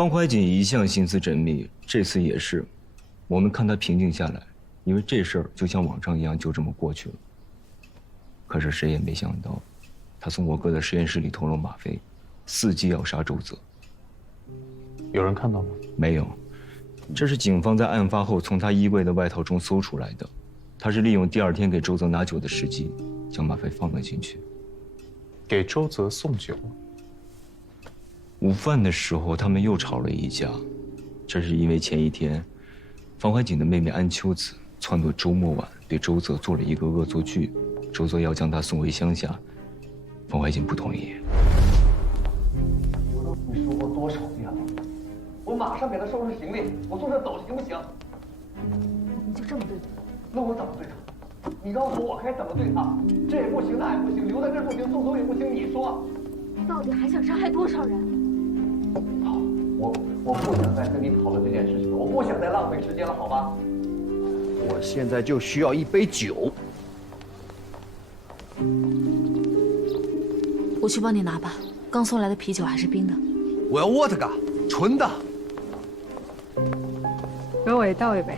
方怀瑾一向心思缜密，这次也是。我们看他平静下来，因为这事儿就像往常一样就这么过去了。可是谁也没想到，他从我哥的实验室里偷了吗啡，伺机要杀周泽。有人看到吗？没有，这是警方在案发后从他衣柜的外套中搜出来的。他是利用第二天给周泽拿酒的时机，将吗啡放了进去。给周泽送酒。午饭的时候，他们又吵了一架，这是因为前一天，方怀瑾的妹妹安秋子撺掇周末晚对周泽做了一个恶作剧，周泽要将他送回乡下，方怀瑾不同意。你说过多少遍了？我马上给他收拾行李，我坐车走行不行？你就这么对他？那我怎么对他？你告诉我该怎么对他？这也不行，那也不行，留在这儿不行，送走也不行，你说？你到底还想伤害多少人？我不想再跟你讨论这件事情了，我不想再浪费时间了，好吧？我现在就需要一杯酒。我去帮你拿吧，刚送来的啤酒还是冰的。我要沃特嘎，纯的。给我也倒一杯。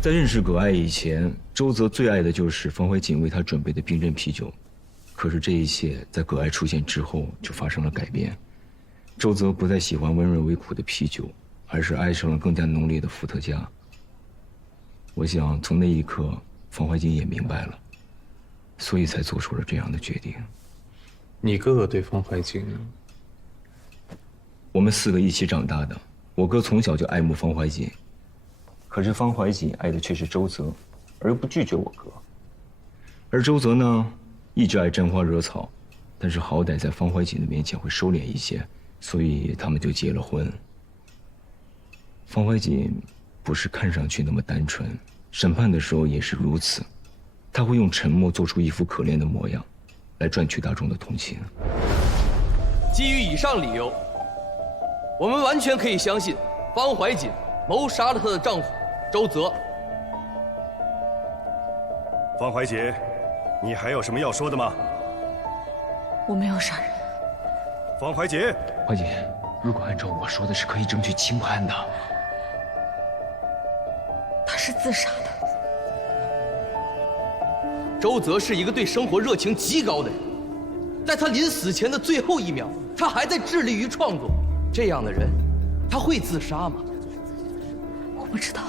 在认识葛爱以前，周泽最爱的就是方怀瑾为他准备的冰镇啤酒。可是这一切在葛爱出现之后就发生了改变。周泽不再喜欢温润微苦的啤酒，而是爱上了更加浓烈的伏特加。我想从那一刻，方怀瑾也明白了，所以才做出了这样的决定。你哥哥对方怀瑾，我们4个一起长大的，我哥从小就爱慕方怀瑾。可是方怀瑾爱的却是周泽，而又不拒绝我哥。而周泽呢，一直爱沾花惹草，但是好歹在方怀瑾的面前会收敛一些，所以他们就结了婚。方怀瑾不是看上去那么单纯，审判的时候也是如此，他会用沉默做出一副可怜的模样，来赚取大众的同情。基于以上理由，我们完全可以相信方怀瑾谋杀了她的丈夫周泽。方怀瑾，你还有什么要说的吗？我没有杀人。方怀瑾，怀瑾，如果按照我说的，是可以争取轻判的。他是自杀的。周泽是一个对生活热情极高的人，在他临死前的最后1秒，他还在致力于创作。这样的人，他会自杀吗？我不知道，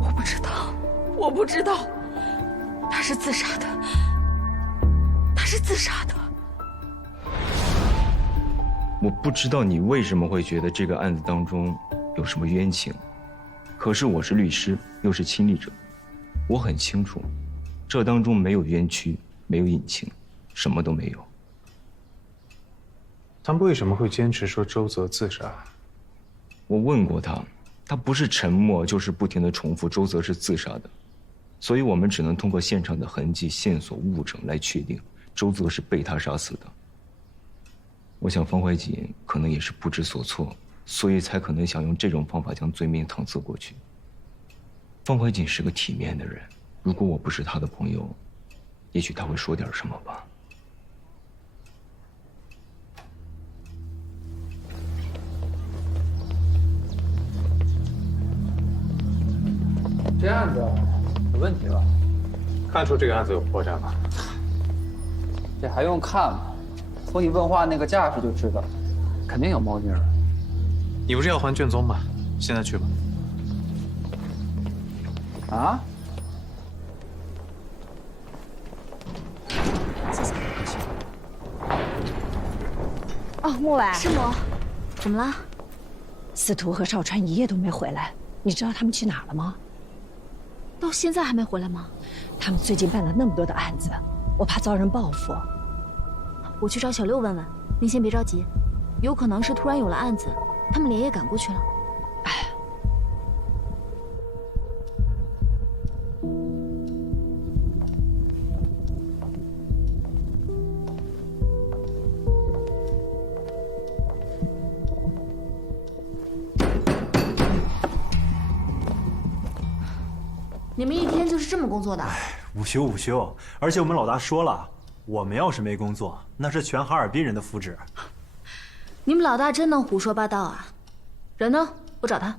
我不知道，我不知道，他是自杀的，他是自杀的。我不知道你为什么会觉得这个案子当中有什么冤情，可是我是律师，又是亲历者，我很清楚，这当中没有冤屈，没有隐情，什么都没有。他们为什么会坚持说周泽自杀？我问过他，他不是沉默，就是不停地重复周泽是自杀的，所以我们只能通过现场的痕迹、线索、物证来确定周泽是被他杀死的。我想方怀瑾可能也是不知所措，所以才可能想用这种方法将罪名搪塞过去。方怀瑾是个体面的人，如果我不是他的朋友，也许他会说点什么吧。这案子有问题了，看出这个案子有破绽了。这还用看吗？从你问话那个架势就知道，肯定有猫腻儿。你不是要还卷宗吗？现在去吧。啊？哦，穆伟，师母，怎么了？司徒和少川一夜都没回来，你知道他们去哪了吗？到现在还没回来吗？他们最近办了那么多的案子，我怕遭人报复。我去找小六问问，您先别着急，有可能是突然有了案子，他们连夜赶过去了。你们一天就是这么工作的？午休午休，而且我们老大说了，我们要是没工作，那是全哈尔滨人的福祉。你们老大真能胡说八道啊！人呢？我找他。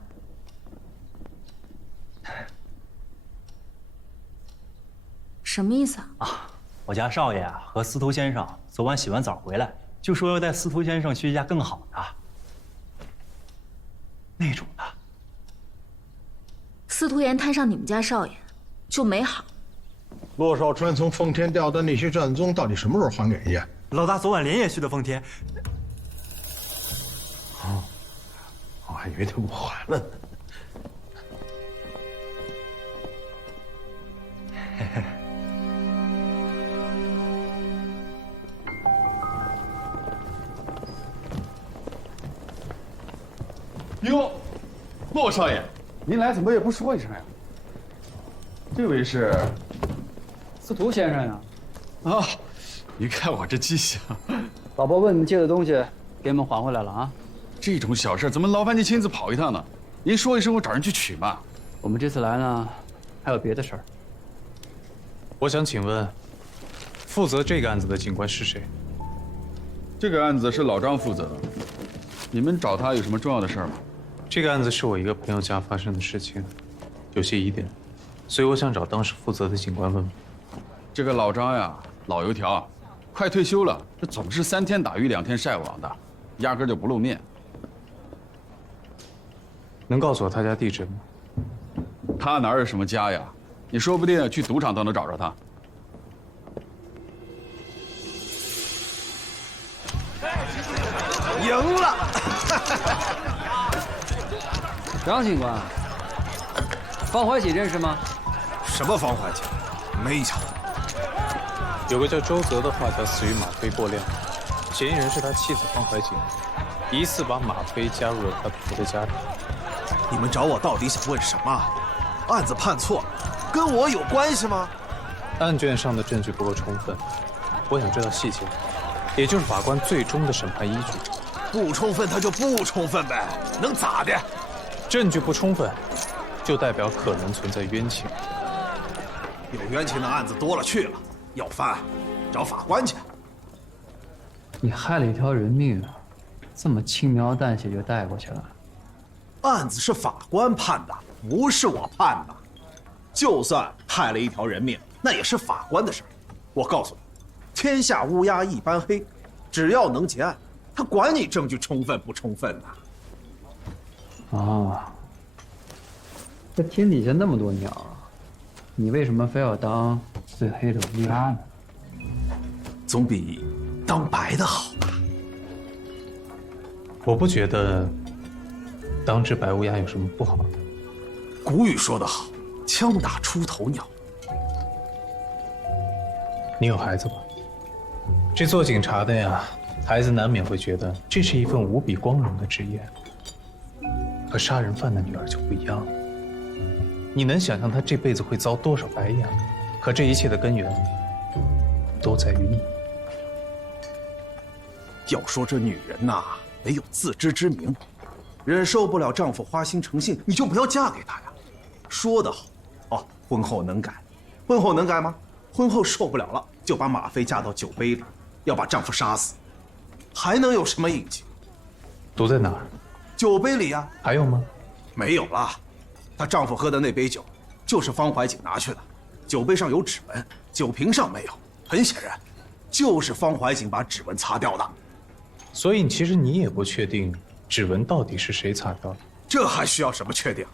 什么意思啊？我家少爷啊和司徒先生昨晚洗完澡回来，就说要带司徒先生去一家更好的，那种的。司徒言摊上你们家少爷，就没好。罗少川从丰田调的那些战种，到底什么时候还给人家？老大昨晚连夜去的丰田。哦，我还以为他不还了呢。哟，骆少爷，您来怎么也不说一声呀？这位是司徒先生呀。啊，你看我这记性。老伯问你们借的东西，给你们还回来了啊。这种小事怎么劳烦您亲自跑一趟呢？您说一声，我找人去取嘛。我们这次来呢，还有别的事儿。我想请问，负责这个案子的警官是谁？这个案子是老张负责的。你们找他有什么重要的事儿吗？这个案子是我一个朋友家发生的事情，有些疑点，所以我想找当时负责的警官问问。这个老张呀，老油条，快退休了，这总是3天打鱼2天晒网的，压根就不露面。能告诉我他家地址吗？他哪有什么家呀？你说不定去赌场都能找着他。赢了！张警官，方怀瑾认识吗？什么方怀瑾？没印象。有个叫周泽的画家死于吗啡过量，嫌疑人是他妻子方怀瑾，疑似把吗啡加入了他婆的家里。你们找我到底想问什么？案子判错，跟我有关系吗？案卷上的证据不够充分，我想知道细节，也就是法官最终的审判依据。不充分他就不充分呗，能咋的？证据不充分，就代表可能存在冤情。有冤情的案子多了去了，要翻，找法官去。你害了一条人命，这么轻描淡写就带过去了。案子是法官判的，不是我判的。就算害了一条人命，那也是法官的事儿。我告诉你，天下乌鸦一般黑，只要能结案，他管你证据充分不充分的。啊，这天底下那么多鸟，你为什么非要当最黑的乌鸦呢？总比当白的好吧？我不觉得当只白乌鸦有什么不好的。古语说得好，枪打出头鸟。你有孩子吧？这做警察的呀，孩子难免会觉得这是一份无比光荣的职业。和杀人犯的女儿就不一样了。你能想象她这辈子会遭多少白眼？可这一切的根源都在于你。要说这女人呐，得有自知之明，忍受不了丈夫花心成性，你就不要嫁给他呀。说得好，哦，婚后能改，婚后能改吗？婚后受不了了，就把吗啡加到酒杯里，要把丈夫杀死，还能有什么隐情？毒在哪儿？酒杯里呀。还有吗？没有了。她丈夫喝的那杯酒，就是方怀瑾拿去的，酒杯上有指纹，酒瓶上没有，很显然，就是方怀瑾把指纹擦掉的。所以其实你也不确定指纹到底是谁擦掉的。这还需要什么确定？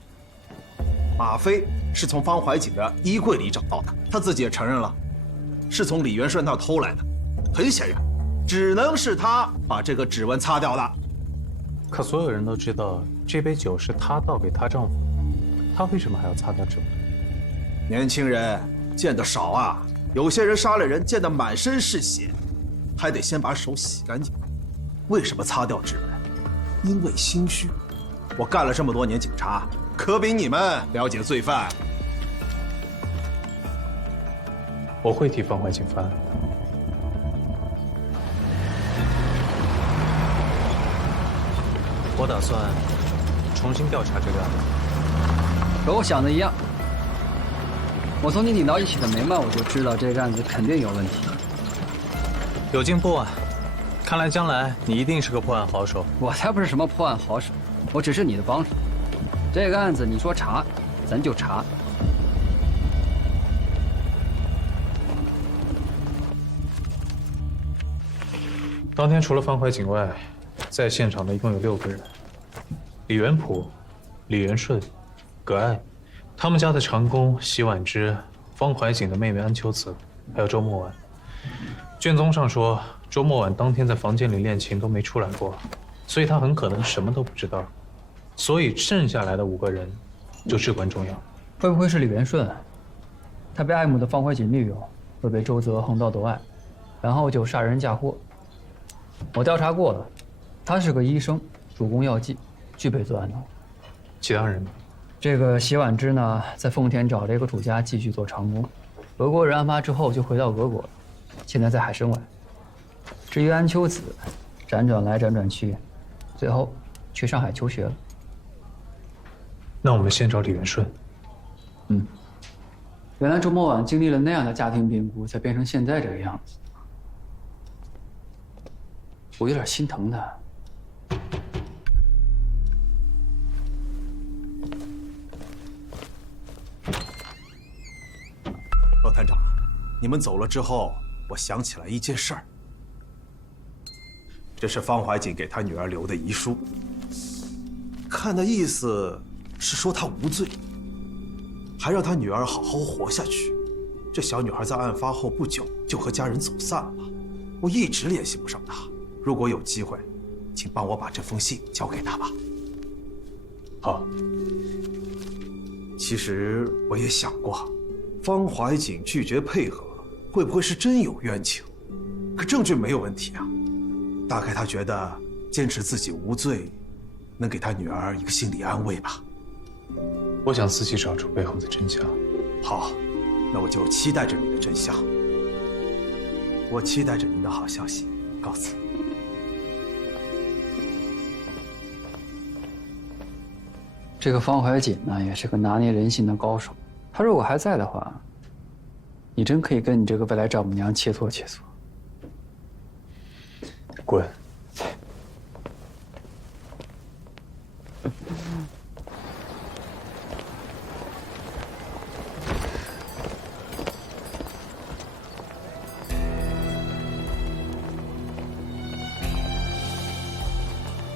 吗啡是从方怀瑾的衣柜里找到的，他自己也承认了，是从李元顺那偷来的。很显然，只能是他把这个指纹擦掉的。可所有人都知道这杯酒是她倒给她丈夫，她为什么还要擦掉指纹？年轻人见得少啊，有些人杀了人见得满身是血，还得先把手洗干净。为什么擦掉指纹？因为心虚。我干了这么多年警察，可比你们了解罪犯。我会替方怀瑾翻案。我打算重新调查这个案子。和我想的一样，我从你拧到一起的眉毛，我就知道这个案子肯定有问题。有进步啊！看来将来你一定是个破案好手。我才不是什么破案好手，我只是你的帮手。这个案子你说查，咱就查。当天除了方怀瑾外，在现场的一共有6个人：李元普、李元顺、葛爱，他们家的长工席婉之、方怀瑾的妹妹安秋子，还有周末晚。卷宗上说，周末晚当天在房间里练琴都没出来过，所以他很可能什么都不知道。所以剩下来的5个人就至关重要。会不会是李元顺？他被爱慕的方怀瑾利用，会被周泽横刀夺爱，然后就杀人嫁祸。我调查过了，他是个医生，主攻药剂，具备作案能力。其他人呢？这个席婉之呢，在奉天找了一个主家继续做长工。俄国人案发之后就回到俄国了，现在在海参崴。至于安秋子，辗转来辗转去，最后去上海求学了。那我们先找李元顺。原来周末晚经历了那样的家庭变故，才变成现在这个样子。我有点心疼他。罗探长，你们走了之后，我想起来一件事儿。这是方怀瑾给他女儿留的遗书，看的意思是说他无罪，还让他女儿好好活下去。这小女孩在案发后不久就和家人走散了，我一直联系不上她。如果有机会，请帮我把这封信交给她吧。好。其实我也想过，方怀瑾拒绝配合，会不会是真有冤情？可证据没有问题啊，大概他觉得坚持自己无罪，能给他女儿一个心理安慰吧。我想自己找出背后的真相。好，那我就期待着你的真相。我期待着您的好消息。告辞。这个方怀瑾呢，也是个拿捏人心的高手。他如果还在的话，你真可以跟你这个未来丈母娘切磋切磋。滚！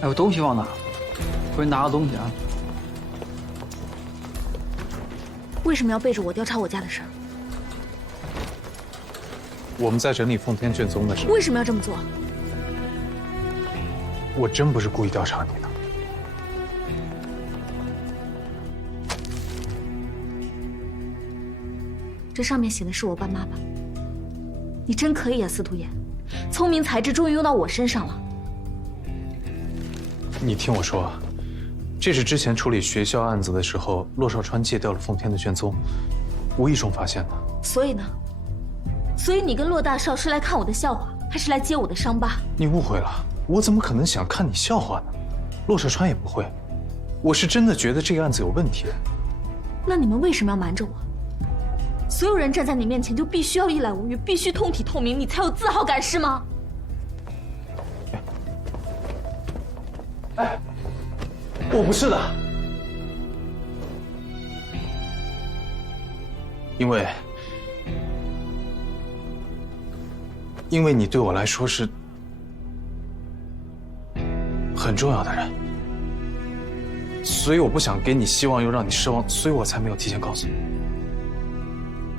哎，我东西忘哪了？回去拿个东西啊。为什么要背着我调查我家的事儿？我们在整理奉天卷宗的时候，为什么要这么做？我真不是故意调查你的。这上面写的是我爸妈吧？你真可以啊，司徒言，聪明才智终于用到我身上了。你听我说，这是之前处理学校案子的时候，骆少川借调了奉天的卷宗，无意中发现的。所以呢？所以你跟骆大少是来看我的笑话，还是来揭我的伤疤？你误会了，我怎么可能想看你笑话呢？骆少川也不会，我是真的觉得这个案子有问题。那你们为什么要瞒着我？所有人站在你面前就必须要一览无余，必须通体透明，你才有自豪感是吗？哎，我不是的，因为你对我来说是很重要的人，所以我不想给你希望又让你失望，所以我才没有提前告诉你。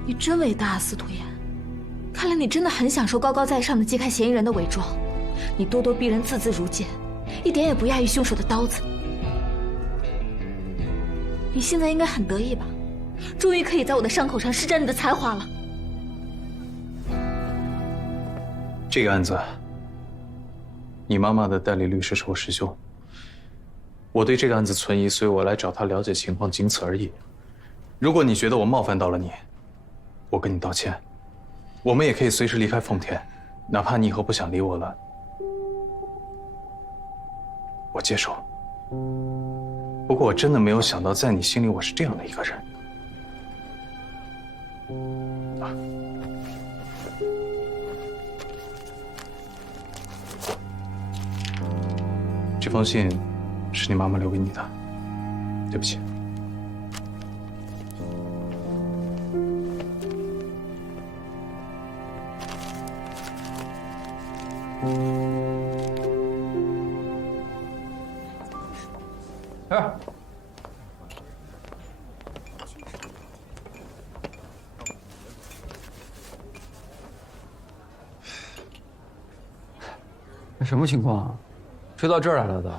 你真伟大啊，司徒言，看来你真的很享受高高在上的揭开嫌疑人的伪装，你咄咄逼人，字字如剑，一点也不亚于凶手的刀子。你现在应该很得意吧？终于可以在我的伤口上施展你的才华了。这个案子，你妈妈的代理律师是我师兄，我对这个案子存疑，所以我来找他了解情况，仅此而已。如果你觉得我冒犯到了你，我跟你道歉。我们也可以随时离开奉天，哪怕你以后不想理我了，我接受。不过我真的没有想到，在你心里我是这样的一个人。这封信是你妈妈留给你的，对不起。这什么情况啊？追到这儿来了都。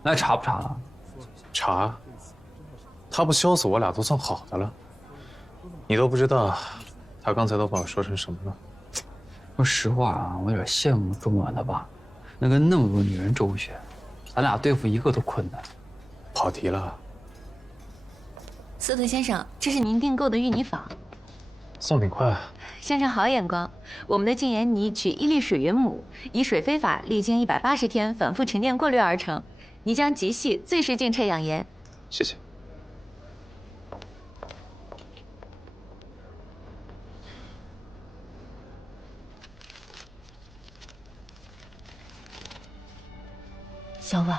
那查不查了？查。他不削死我俩都算好的了。你都不知道，他刚才都把我说成什么了。说实话啊，我有点羡慕钟婉的爸，能跟那么多女人周旋，咱俩对付一个都困难。跑题了。司徒先生，这是您订购的芋泥坊。送挺快。先生好眼光，我们的净颜泥取1粒水原母，以水飞法历经180天反复沉淀过滤而成，泥浆极细，最是净澈养颜。谢谢。小婉，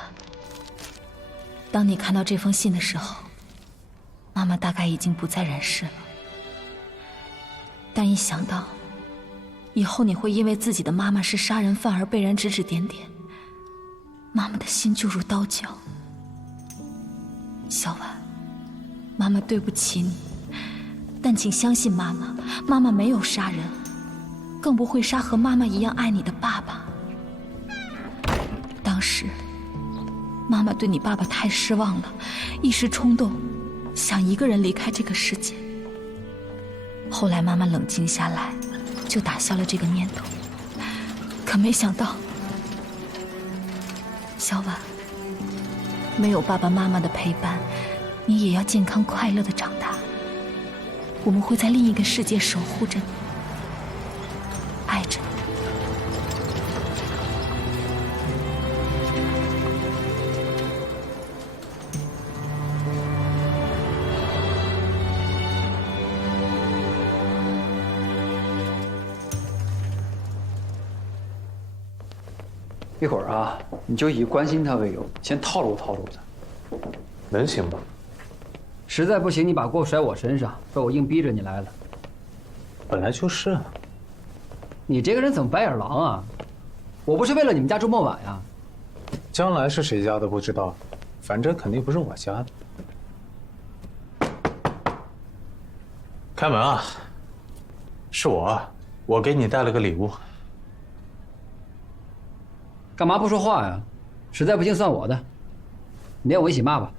当你看到这封信的时候，妈妈大概已经不在人世了。但一想到以后你会因为自己的妈妈是杀人犯而被人指指点点，妈妈的心就如刀绞。小婉，妈妈对不起你，但请相信妈妈，妈妈没有杀人，更不会杀和妈妈一样爱你的爸爸。当时妈妈对你爸爸太失望了，一时冲动，想一个人离开这个世界。后来妈妈冷静下来，就打消了这个念头。可没想到，小婉，没有爸爸妈妈的陪伴，你也要健康快乐的长大。我们会在另一个世界守护着你，爱着你。一会儿啊，你就以关心他为由，先套路套路他，能行吗？实在不行，你把锅甩我身上，说我硬逼着你来了。本来就是。你这个人怎么白眼狼啊？我不是为了你们家周末晚呀。将来是谁家的不知道，反正肯定不是我家的。开门啊！是我给你带了个礼物。干嘛不说话呀？实在不行算我的，你连我一起骂吧。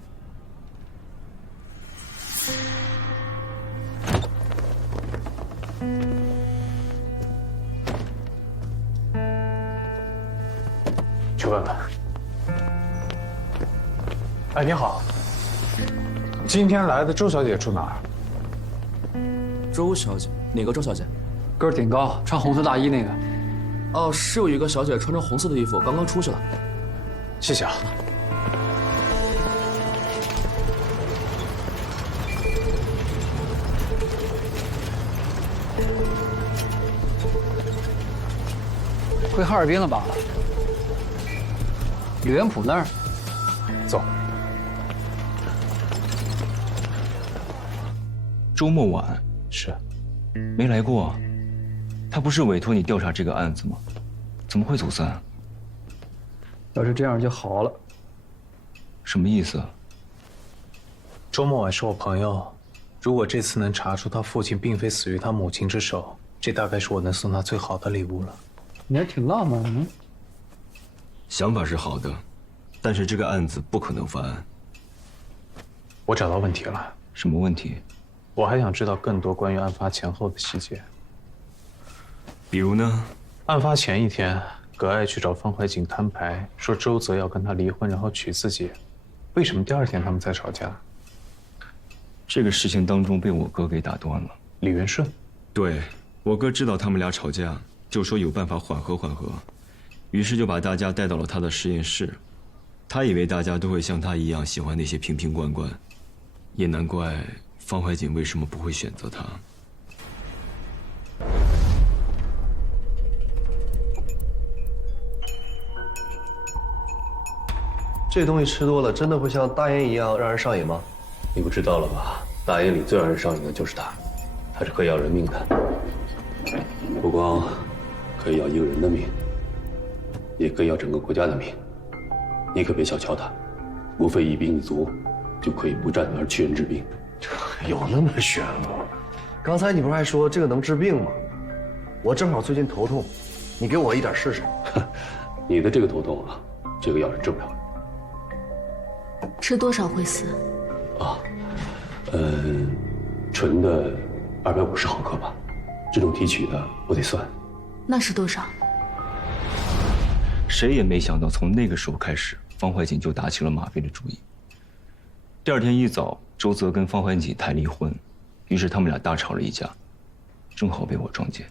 去问问。哎，你好，今天来的周小姐住哪儿？周小姐？哪个周小姐？个儿挺高，穿红色大衣那个。哦，是有一个小姐穿着红色的衣服，刚刚出去了。谢谢啊。回哈尔滨了吧？李元普那儿。走。周末晚是，没来过。他不是委托你调查这个案子吗？怎么会走散？要是这样就好了。什么意思？周末晚是我朋友，如果这次能查出他父亲并非死于他母亲之手，这大概是我能送他最好的礼物了。你还挺浪漫的。想法是好的，但是这个案子不可能翻案。我找到问题了。什么问题？我还想知道更多关于案发前后的细节。比如呢？案发前一天，葛爱去找方怀瑾摊牌，说周泽要跟他离婚，然后娶自己。为什么第二天他们再吵架？这个事情当中被我哥给打断了。李元顺？对，我哥知道他们俩吵架，就说有办法缓和缓和，于是就把大家带到了他的实验室。他以为大家都会像他一样喜欢那些瓶瓶罐罐，也难怪方怀瑾为什么不会选择他。这东西吃多了，真的会像大烟一样让人上瘾吗？你不知道了吧？大烟里最让人上瘾的就是它，它是可以要人命的，不光可以要一个人的命，也可以要整个国家的命。你可别小瞧它，不费一兵一卒，就可以不战而屈人之兵。有那么玄吗？刚才你不是还说这个能治病吗？我正好最近头痛，你给我一点试试。你的这个头痛啊，这个药是治不了的。吃多少会死？啊，纯的250毫克吧，这种提取的我得算。那是多少？谁也没想到，从那个时候开始，方怀瑾就打起了吗啡的主意。第二天一早，周泽跟方怀瑾谈离婚，于是他们俩大吵了一架，正好被我撞见。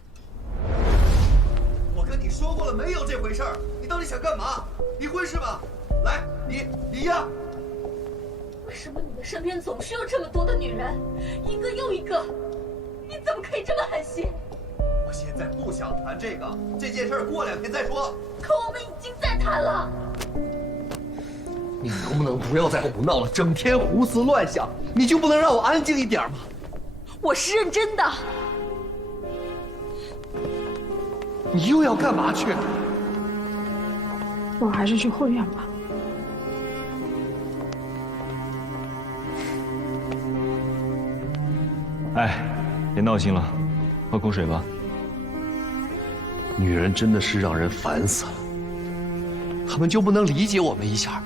我跟你说过了，没有这回事儿。你到底想干嘛？离婚是吧？来，离呀！为什么你的身边总是有这么多的女人，一个又一个？你怎么可以这么狠心？我现在不想谈这个，这件事过2天再说。可我们已经在谈了。你能不能不要再胡闹了？整天胡思乱想，你就不能让我安静一点吗？我是认真的。你又要干嘛去？我还是去后院吧。哎，别闹心了，喝口水吧。女人真的是让人烦死了，她们就不能理解我们一下吗？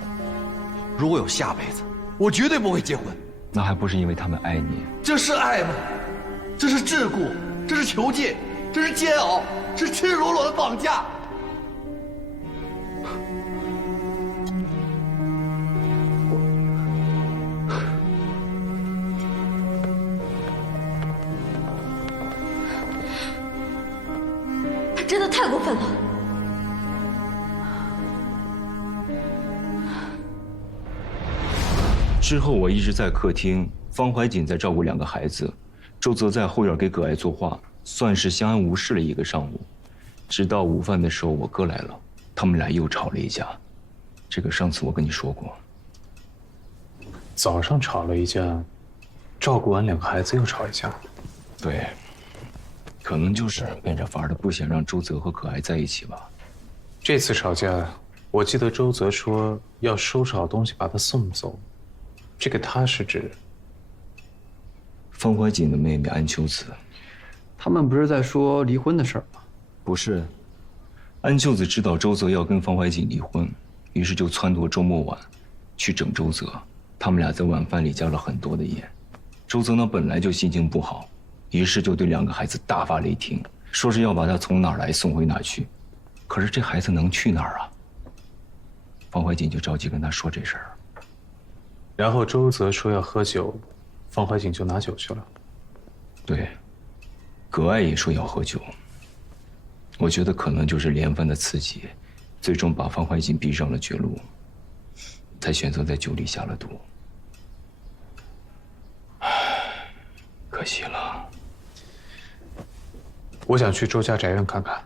如果有下辈子，我绝对不会结婚。那还不是因为他们爱你？这是爱吗？这是桎梏，这是囚禁，这是煎熬，是赤裸裸的绑架。他真的太过分了。之后我一直在客厅，方怀瑾在照顾2个孩子，周泽在后院给葛爱作画，算是相安无事了一个上午。直到午饭的时候，我哥来了，他们俩又吵了一架。这个上次我跟你说过。早上吵了一架，照顾完2个孩子又吵一架。对，可能就是变着法儿的不想让周泽和可爱在一起吧。这次吵架，我记得周泽说要收拾好东西把他送走。这个他是指方怀瑾的妹妹安秋子。他们不是在说离婚的事儿吗？不是，安秋子知道周泽要跟方怀瑾离婚，于是就撺掇周末晚去整周泽。他们俩在晚饭里加了很多的盐。周泽呢本来就心情不好，于是就对2个孩子大发雷霆，说是要把他从哪儿来送回哪儿去。可是这孩子能去哪儿啊？方怀瑾就着急跟他说这事儿。然后周泽说要喝酒，方怀瑾就拿酒去了。对，葛爱也说要喝酒。我觉得可能就是连番的刺激，最终把方怀瑾逼上了绝路，才选择在酒里下了毒。可惜了。我想去周家宅院看看。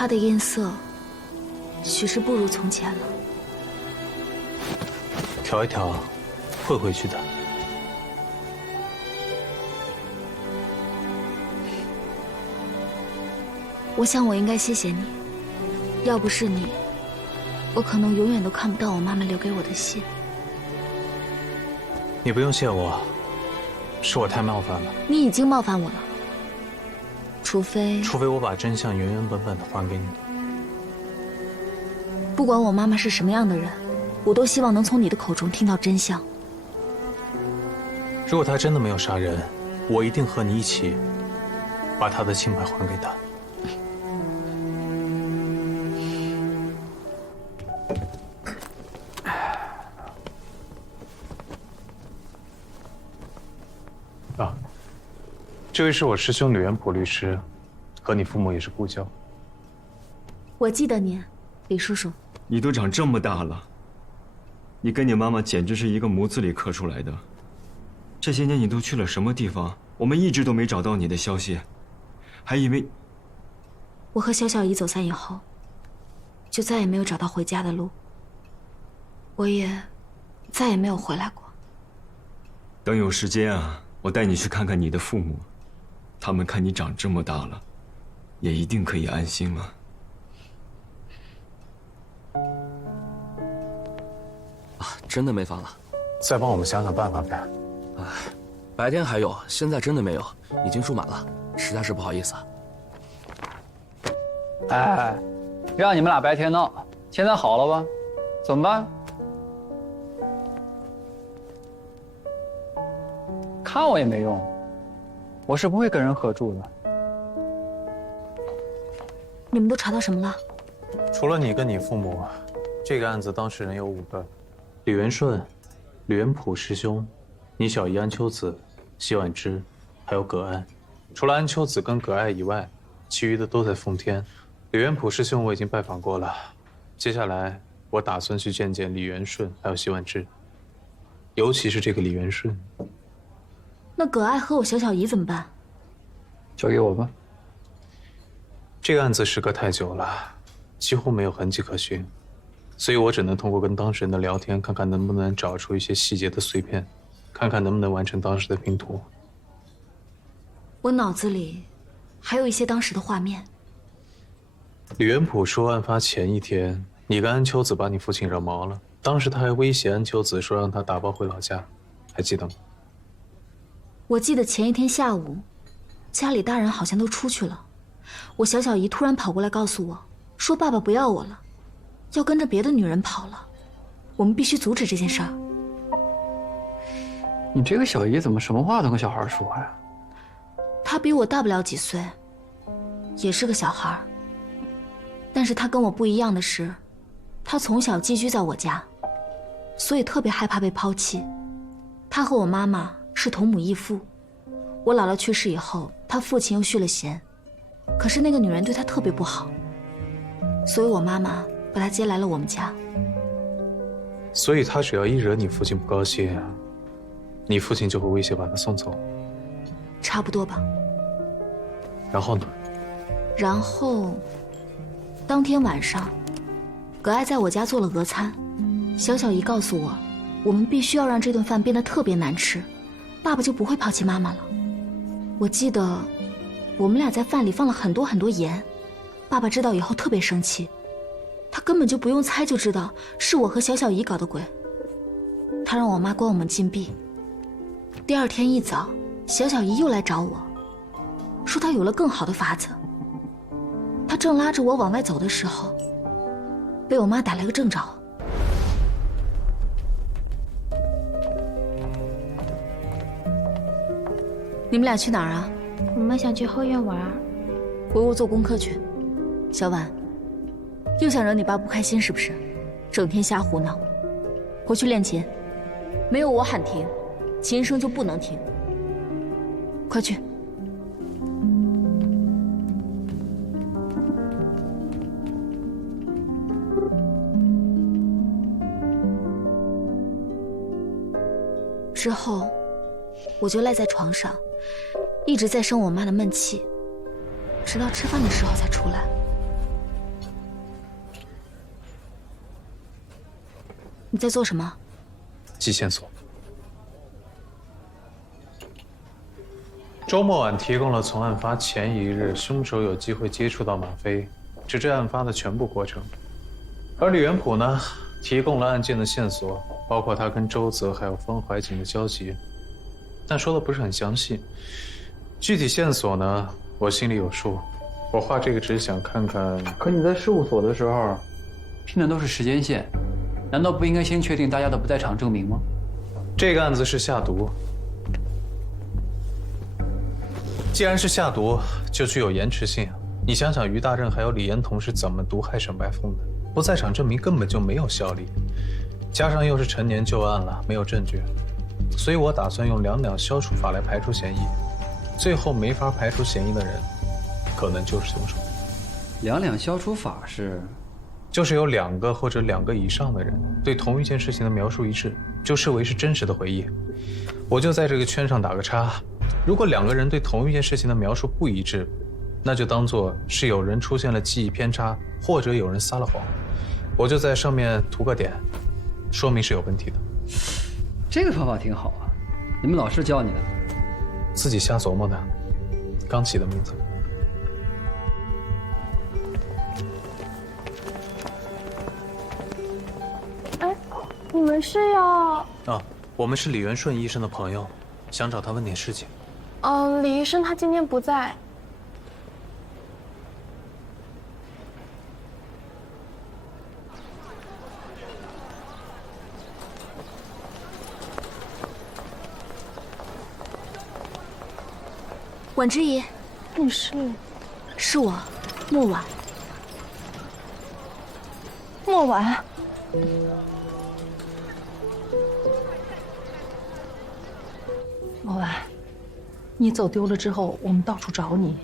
他的音色，许是不如从前了。调一调，会回去的。我想我应该谢谢你，要不是你，我可能永远都看不到我妈妈留给我的信。你不用谢我，是我太冒犯了。你已经冒犯我了，除非我把真相原原本本的还给你。不管我妈妈是什么样的人，我都希望能从你的口中听到真相。如果她真的没有杀人，我一定和你一起把她的清白还给她。啊，这位是我师兄吕元普律师，和你父母也是故交。我记得您，李叔叔。你都长这么大了，你跟你妈妈简直是一个模子里刻出来的。这些年你都去了什么地方？我们一直都没找到你的消息，还以为……我和小小姨走散以后，就再也没有找到回家的路。我也再也没有回来过。等有时间啊，我带你去看看你的父母，他们看你长这么大了，也一定可以安心了。真的没房了，再帮我们想想办法呗。哎，白天还有，现在真的没有，已经住满了，实在是不好意思啊。哎，让你们俩白天闹，现在好了吧？怎么办？看我也没用，我是不会跟人合住的。你们都查到什么了？除了你跟你父母，这个案子当事人有5个。李元顺、吕元普师兄、你小姨安秋子、奚婉之，还有葛爱。除了安秋子跟葛爱以外，其余的都在奉天。李元普师兄我已经拜访过了，接下来我打算去见见李元顺还有奚婉之，尤其是这个李元顺。那葛爱和我小小姨怎么办？交给我吧。这个案子时隔太久了，几乎没有痕迹可循。所以我只能通过跟当事人的聊天，看看能不能找出一些细节的碎片，看看能不能完成当时的拼图。我脑子里还有一些当时的画面。李元普说，案发前一天，你跟安秋子把你父亲惹毛了，当时他还威胁安秋子说让他打包回老家，还记得吗？我记得前一天下午，家里大人好像都出去了，我小小姨突然跑过来告诉我，说爸爸不要我了。要跟着别的女人跑了，我们必须阻止这件事儿。你这个小姨怎么什么话都跟小孩说呀？她比我大不了几岁，也是个小孩。但是她跟我不一样的是，她从小寄居在我家，所以特别害怕被抛弃。她和我妈妈是同母异父，我姥姥去世以后，她父亲又续了弦，可是那个女人对她特别不好，所以我妈妈把他接来了我们家。所以他只要一惹你父亲不高兴，你父亲就会威胁把他送走。差不多吧。然后呢？然后，当天晚上，葛爱在我家做了俄餐，小小姨告诉我，我们必须要让这顿饭变得特别难吃，爸爸就不会抛弃妈妈了。我记得，我们俩在饭里放了很多很多盐，爸爸知道以后特别生气。他根本就不用猜就知道是我和小小姨搞的鬼。他让我妈关我们禁闭。第二天一早，小小姨又来找我，说她有了更好的法子。她正拉着我往外走的时候，被我妈打了个正着。你们俩去哪儿啊？我们想去后院玩。回屋做功课去。小婉，又想惹你爸不开心是不是？整天瞎胡闹。回去练琴，没有我喊停，琴声就不能停。快去。之后，我就赖在床上，一直在生我妈的闷气，直到吃饭的时候才出来。你在做什么？记线索。周末晚提供了从案发前1日凶手有机会接触到马飞，直至案发的全部过程。而李元普呢，提供了案件的线索，包括他跟周泽还有方怀瑾的交集，但说的不是很详细。具体线索呢，我心里有数。我画这个只想看看。可你在事务所的时候，拼的都是时间线，难道不应该先确定大家的不在场证明吗？这个案子是下毒，既然是下毒，就具有延迟性。你想想，于大正还有李延彤是怎么毒害沈白凤的？不在场证明根本就没有效力，加上又是陈年旧案了，没有证据，所以我打算用2两消除法来排除嫌疑。最后没法排除嫌疑的人，可能就是凶手。2两消除法是，就是有2个或者2个以上的人对同一件事情的描述一致，就视为是真实的回忆。我就在这个圈上打个叉。如果2个人对同一件事情的描述不一致，那就当作是有人出现了记忆偏差，或者有人撒了谎。我就在上面涂个点，说明是有问题的。这个方法挺好啊，你们老师教你的？自己瞎琢磨的，刚起的名字。哎，你们是要？啊，我们是李元顺医生的朋友，想找他问点事情。李医生他今天不在。婉之怡，你是？是我，莫婉。莫婉。莫婉，你走丢了之后，我们到处找你，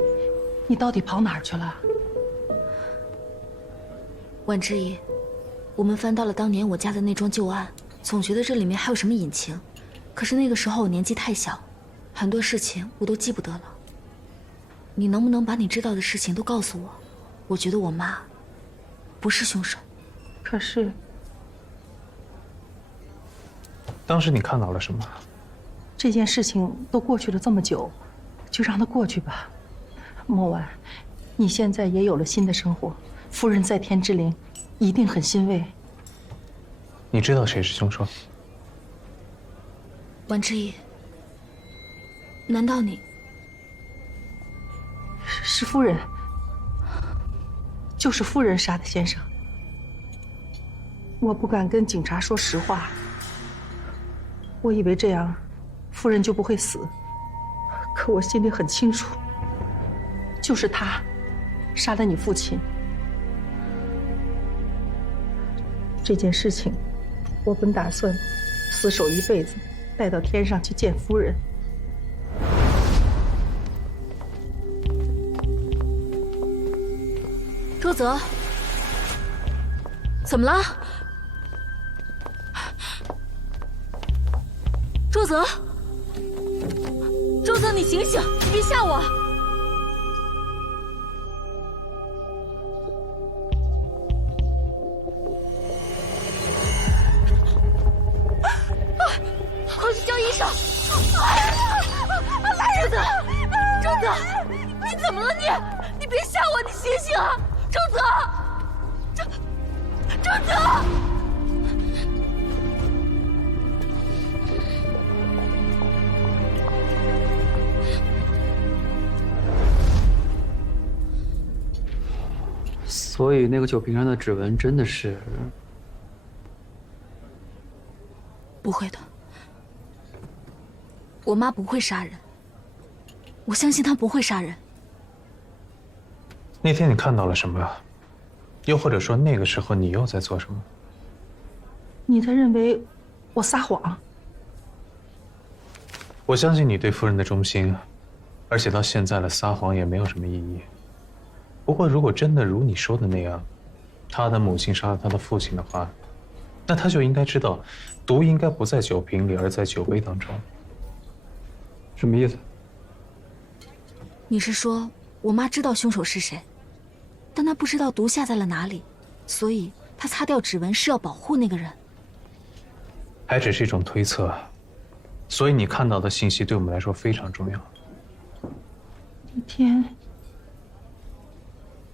你到底跑哪儿去了？婉之怡，我们翻到了当年我家的那桩旧案，总觉得这里面还有什么隐情，可是那个时候我年纪太小，很多事情我都记不得了。你能不能把你知道的事情都告诉我？我觉得我妈不是凶手。可是，当时你看到了什么？这件事情都过去了这么久，就让它过去吧。莫婉，你现在也有了新的生活，夫人在天之灵一定很欣慰。你知道谁是凶手？婉之怡，难道你？是夫人，就是夫人杀的先生。我不敢跟警察说实话，我以为这样夫人就不会死，可我心里很清楚，就是他杀了你父亲。这件事情，我本打算死守一辈子，带到天上去见夫人。周泽，怎么了？周泽，周泽，你醒醒，你别吓我！快去叫医生！周泽，周泽，你怎么了你？你别吓我，你醒醒啊！周泽，周泽。所以那个酒瓶上的指纹真的是？不会的，我妈不会杀人，我相信她不会杀人。那天你看到了什么？又或者说那个时候你又在做什么？你在认为我撒谎？我相信你对夫人的忠心，而且到现在了，撒谎也没有什么意义。不过，如果真的如你说的那样，他的母亲杀了他的父亲的话，那他就应该知道，毒应该不在酒瓶里，而在酒杯当中。什么意思？你是说我妈知道凶手是谁，但她不知道毒下在了哪里，所以她擦掉指纹是要保护那个人。还只是一种推测，所以你看到的信息对我们来说非常重要。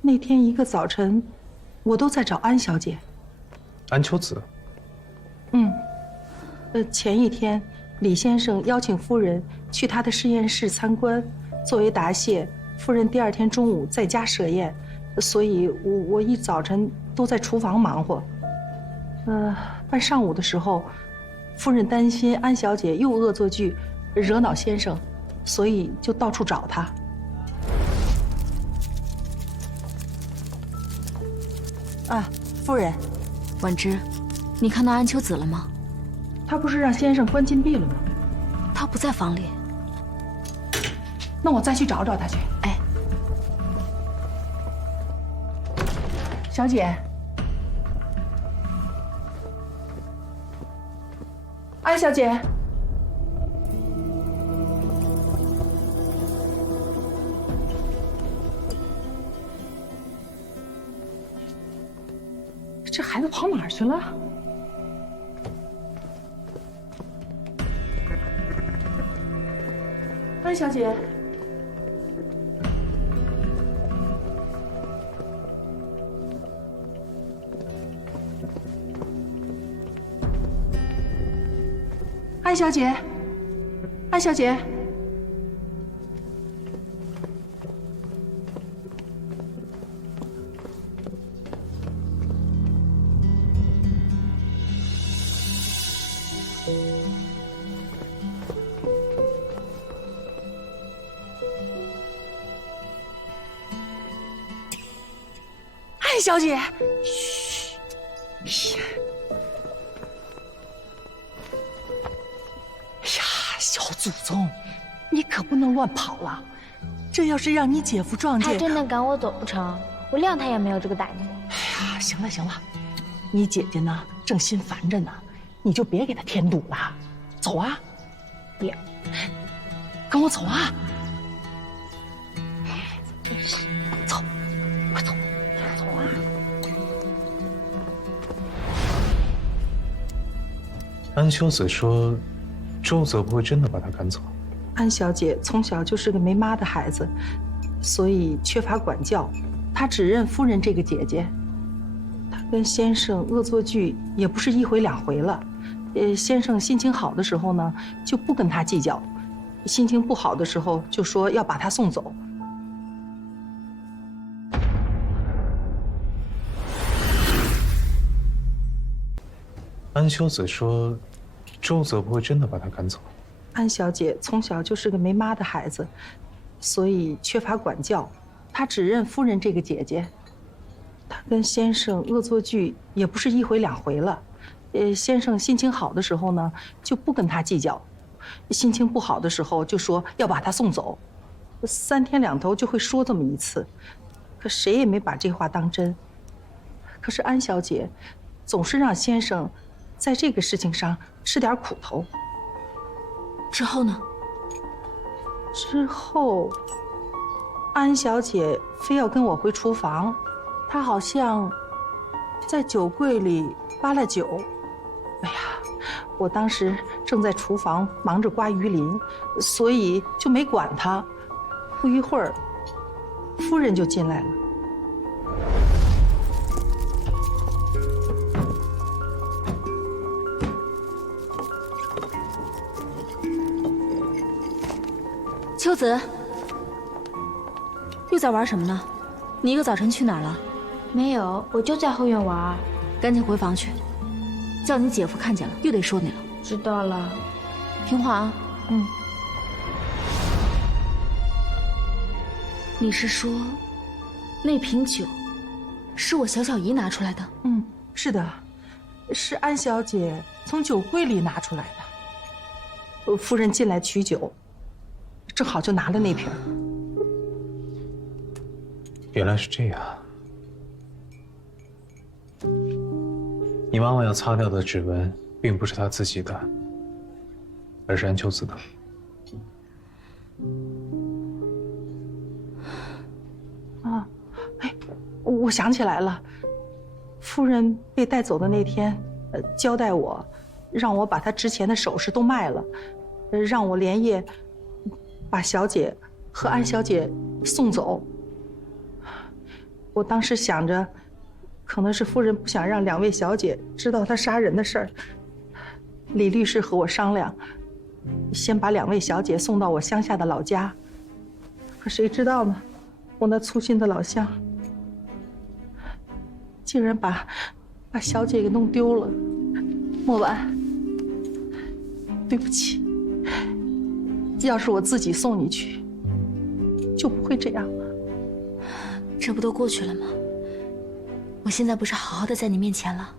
那天一个早晨，我都在找安小姐。安秋子。前一天，李先生邀请夫人去他的实验室参观，作为答谢，夫人第2天中午在家设宴，所以我一早晨都在厨房忙活。半上午的时候，夫人担心安小姐又恶作剧，惹恼先生，所以就到处找他。夫人，婉之，你看到安秋子了吗？她不是让先生关禁闭了吗？她不在房里。那我再去找找她去。哎，小姐，安小姐，这孩子跑哪儿去了？安小姐，安小姐，安小姐。安小姐，嘘，小祖宗，你可不能乱跑了，这要是让你姐夫撞见，他真的赶我走不成？我谅他也没有这个胆子。哎呀，行了行了，你姐姐呢正心烦着呢，你就别给她添堵了。走啊！不要，跟我走啊！真是，走，快走，走啊！安秋子说，周泽不会真的把她赶走。安小姐从小就是个没妈的孩子，所以缺乏管教，她只认夫人这个姐姐。她跟先生恶作剧也不是1回2回了。先生心情好的时候呢，就不跟她计较；心情不好的时候，就说要把她送走。安秋子说，周泽不会真的把她赶走。安小姐从小就是个没妈的孩子，所以缺乏管教，她只认夫人这个姐姐。她跟先生恶作剧也不是1回2回了。先生心情好的时候呢，就不跟她计较；心情不好的时候，就说要把她送走。3天2头就会说这么一次，可谁也没把这话当真。可是安小姐总是让先生在这个事情上吃点苦头。之后呢？之后，安小姐非要跟我回厨房，她好像在酒柜里扒了酒。哎呀，我当时正在厨房忙着刮鱼鳞，所以就没管她。不一会儿，夫人就进来了。秋子，又在玩什么呢？你一个早晨去哪儿了？没有，我就在后院玩。赶紧回房去，叫你姐夫看见了又得说你了。知道了，听话啊。你是说，那瓶酒是我小小姨拿出来的？是的，是安小姐从酒柜里拿出来的。夫人进来取酒，正好就拿了那瓶。原来是这样。你妈妈要擦掉的指纹，并不是她自己的，而是安秋子的。我想起来了，夫人被带走的那天，交代我，让我把他之前的首饰都卖了，让我连夜把小姐和安小姐送走。我当时想着，可能是夫人不想让2位小姐知道她杀人的事儿。李律师和我商量，先把2位小姐送到我乡下的老家。可谁知道呢，我那粗心的老乡，竟然把小姐给弄丢了。莫婉，对不起，要是我自己送你去，就不会这样了。这不都过去了吗？我现在不是好好的在你面前了？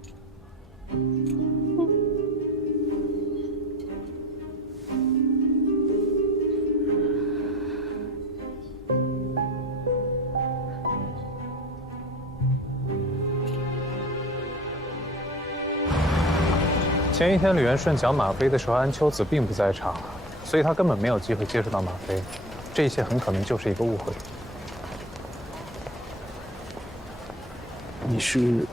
前一天李元顺讲吗啡的时候，安秋子并不在场，所以他根本没有机会接触到吗啡。这一切很可能就是一个误会。你是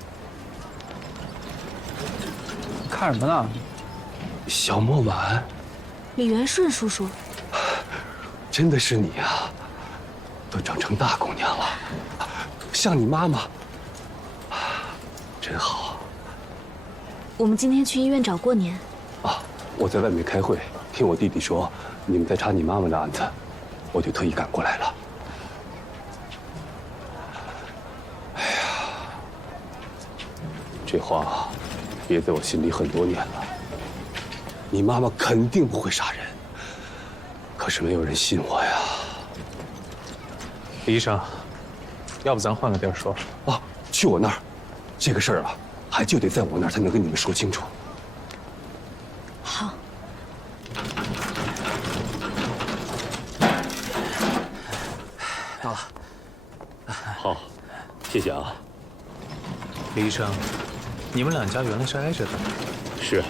看什么呢？小莫婉，李元顺叔叔，真的是你啊！都长成大姑娘了，像你妈妈，真好。我们今天去医院找过年。啊，我在外面开会，听我弟弟说你们在查你妈妈的案子，我就特意赶过来了。哎呀，这话憋在我心里很多年了。你妈妈肯定不会杀人，可是没有人信我呀。李医生，要不咱换个地儿说？哦，去我那儿，这个事儿啊，还就得在我那儿才能跟你们说清楚。好。到了。好，谢谢啊。李医生，你们2家原来是挨着的。是，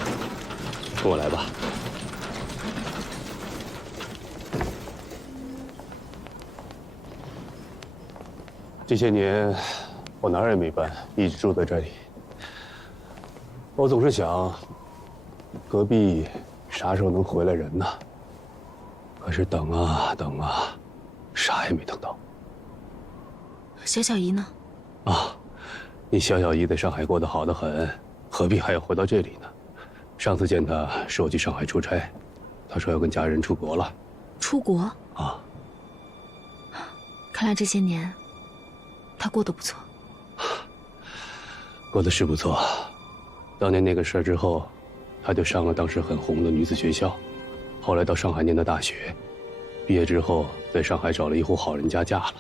跟我来吧。这些年，我哪儿也没搬，一直住在这里。我总是想，隔壁啥时候能回来人呢？可是等啊等啊，啥也没等到。小小姨呢？啊，你小姨在上海过得好得很，何必还要回到这里呢？上次见她是我去上海出差，她说要跟家人出国了。出国？啊。看来这些年，她过得不错。过得是不错。当年那个事儿之后，她就上了当时很红的女子学校，后来到上海念的大学，毕业之后在上海找了一户好人家嫁了。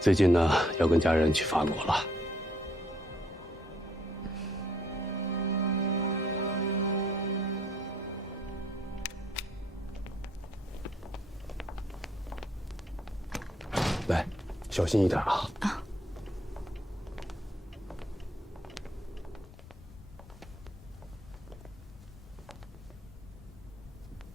最近呢，要跟家人去法国了。来，小心一点啊！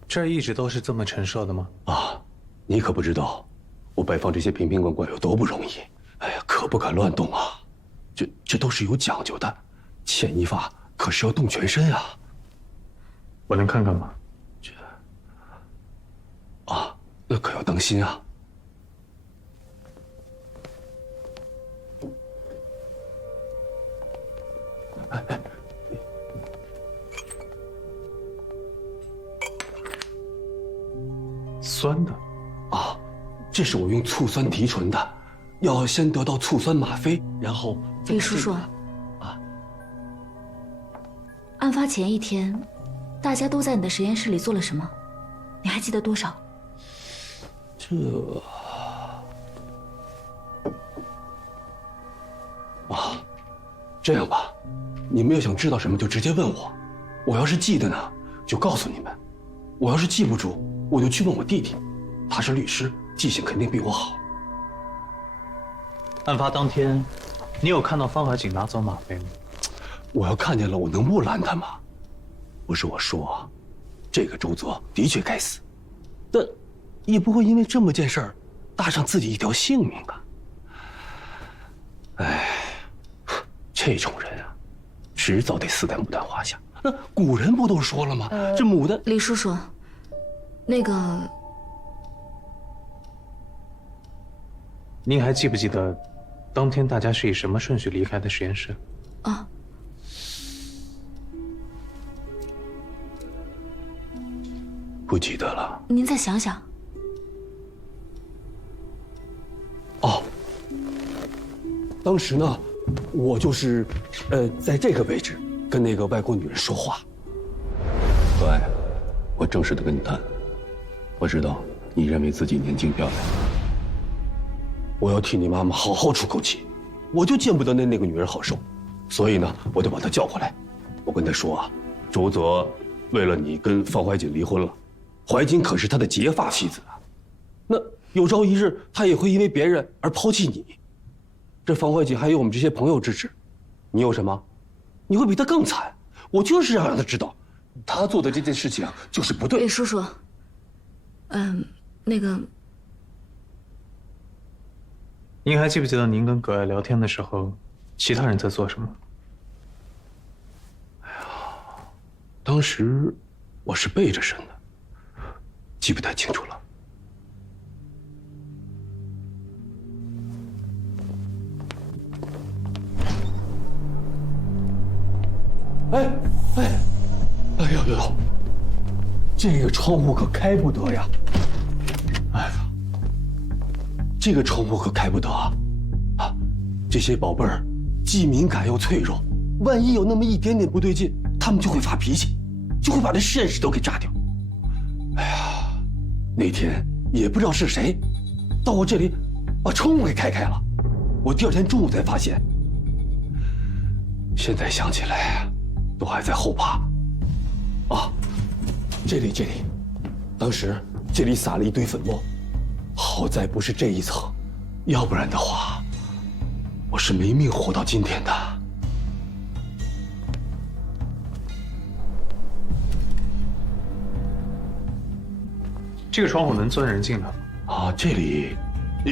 这儿一直都是这么陈设的吗？啊，你可不知道，我摆放这些瓶瓶罐罐有多不容易。哎呀，可不敢乱动啊！这都是有讲究的，牵一发可是要动全身啊！我能看看吗？啊，那可要当心啊！酸的，啊，这是我用醋酸提纯的，要先得到醋酸吗啡，然后李叔叔，案发前1天，大家都在你的实验室里做了什么？你还记得多少？这样吧，你们要想知道什么就直接问我，我要是记得呢，就告诉你们；我要是记不住，我就去问我弟弟，他是律师，记性肯定比我好。案发当天，你有看到方海景拿走吗啡吗？我要看见了，我能不拦他吗？不是我说，这个周泽的确该死，但也不会因为这么件事儿搭上自己一条性命啊！哎，这种人啊，迟早得死在牡丹花下。那古人不都说了吗？这母的……李叔叔，那个，您还记不记得，当天大家是以什么顺序离开的实验室？啊，不记得了。您再想想。哦，当时呢，我就是，在这个位置跟那个外国女人说话。可爱，我正式的跟你谈。我知道你认为自己年轻漂亮，我要替你妈妈好好出口气。我就见不得那个女人好受，所以呢，我就把她叫过来。我跟她说啊，周泽为了你跟方怀瑾离婚了，怀瑾可是他的结发妻子啊。那有朝一日他也会因为别人而抛弃你。这方怀瑾还有我们这些朋友支持，你有什么？你会比他更惨。我就是要让他知道，他做的这件事情就是不对。李叔叔，那个，您还记不记得您跟葛爱聊天的时候，其他人在做什么？当时我是背着身的，记不太清楚了。哎呦，这个窗户可开不得呀！哎呀，这个窗户可开不得啊！这些宝贝儿既敏感又脆弱，万一有那么一点点不对劲，他们就会发脾气，就会把这实验室都给炸掉。哎呀，那天也不知道是谁到我这里把窗户给开了，我第二天中午才发现。现在想起来都还在后怕。这里，当时这里撒了一堆粉末，好在不是这一层，要不然的话，我是没命活到今天的。这个窗户能钻人进来吗？这里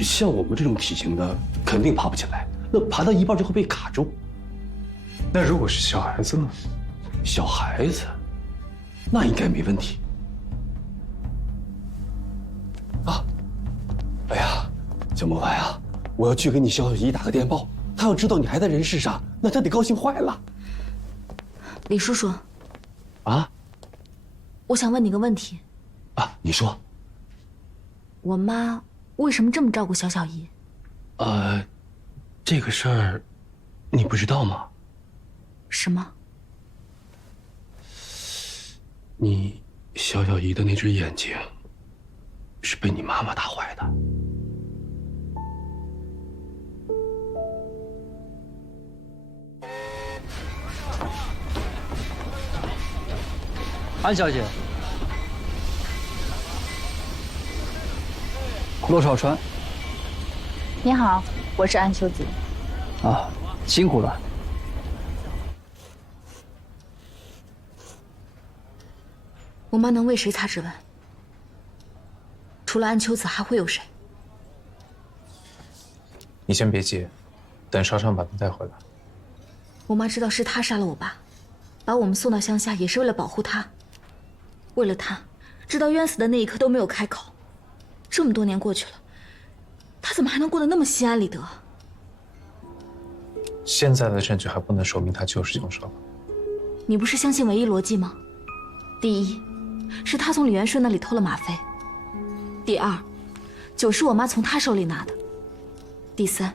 像我们这种体型的肯定爬不起来，那爬到一半就会被卡住。那如果是小孩子呢？小孩子，那应该没问题。哎呀，小莫凡啊，我要去给你肖小姨打个电报，她要知道你还在人世上，那她得高兴坏了。李叔叔，我想问你个问题。你说。我妈为什么这么照顾小小姨？这个事儿，你不知道吗？什么？你小小姨的那只眼睛，是被你妈妈打坏的。安小姐，骆少川。你好，我是安秋子。辛苦了。我妈能为谁擦指纹？除了安秋子，还会有谁？你先别急，等少昌把他带回来。我妈知道是他杀了我爸，把我们送到乡下也是为了保护他。为了他，直到冤死的那一刻都没有开口。这么多年过去了，他怎么还能过得那么心安理得？现在的证据还不能说明他就是凶手。你不是相信唯一逻辑吗？第一，是他从李元顺那里偷了吗啡；第二，酒是我妈从他手里拿的；第三，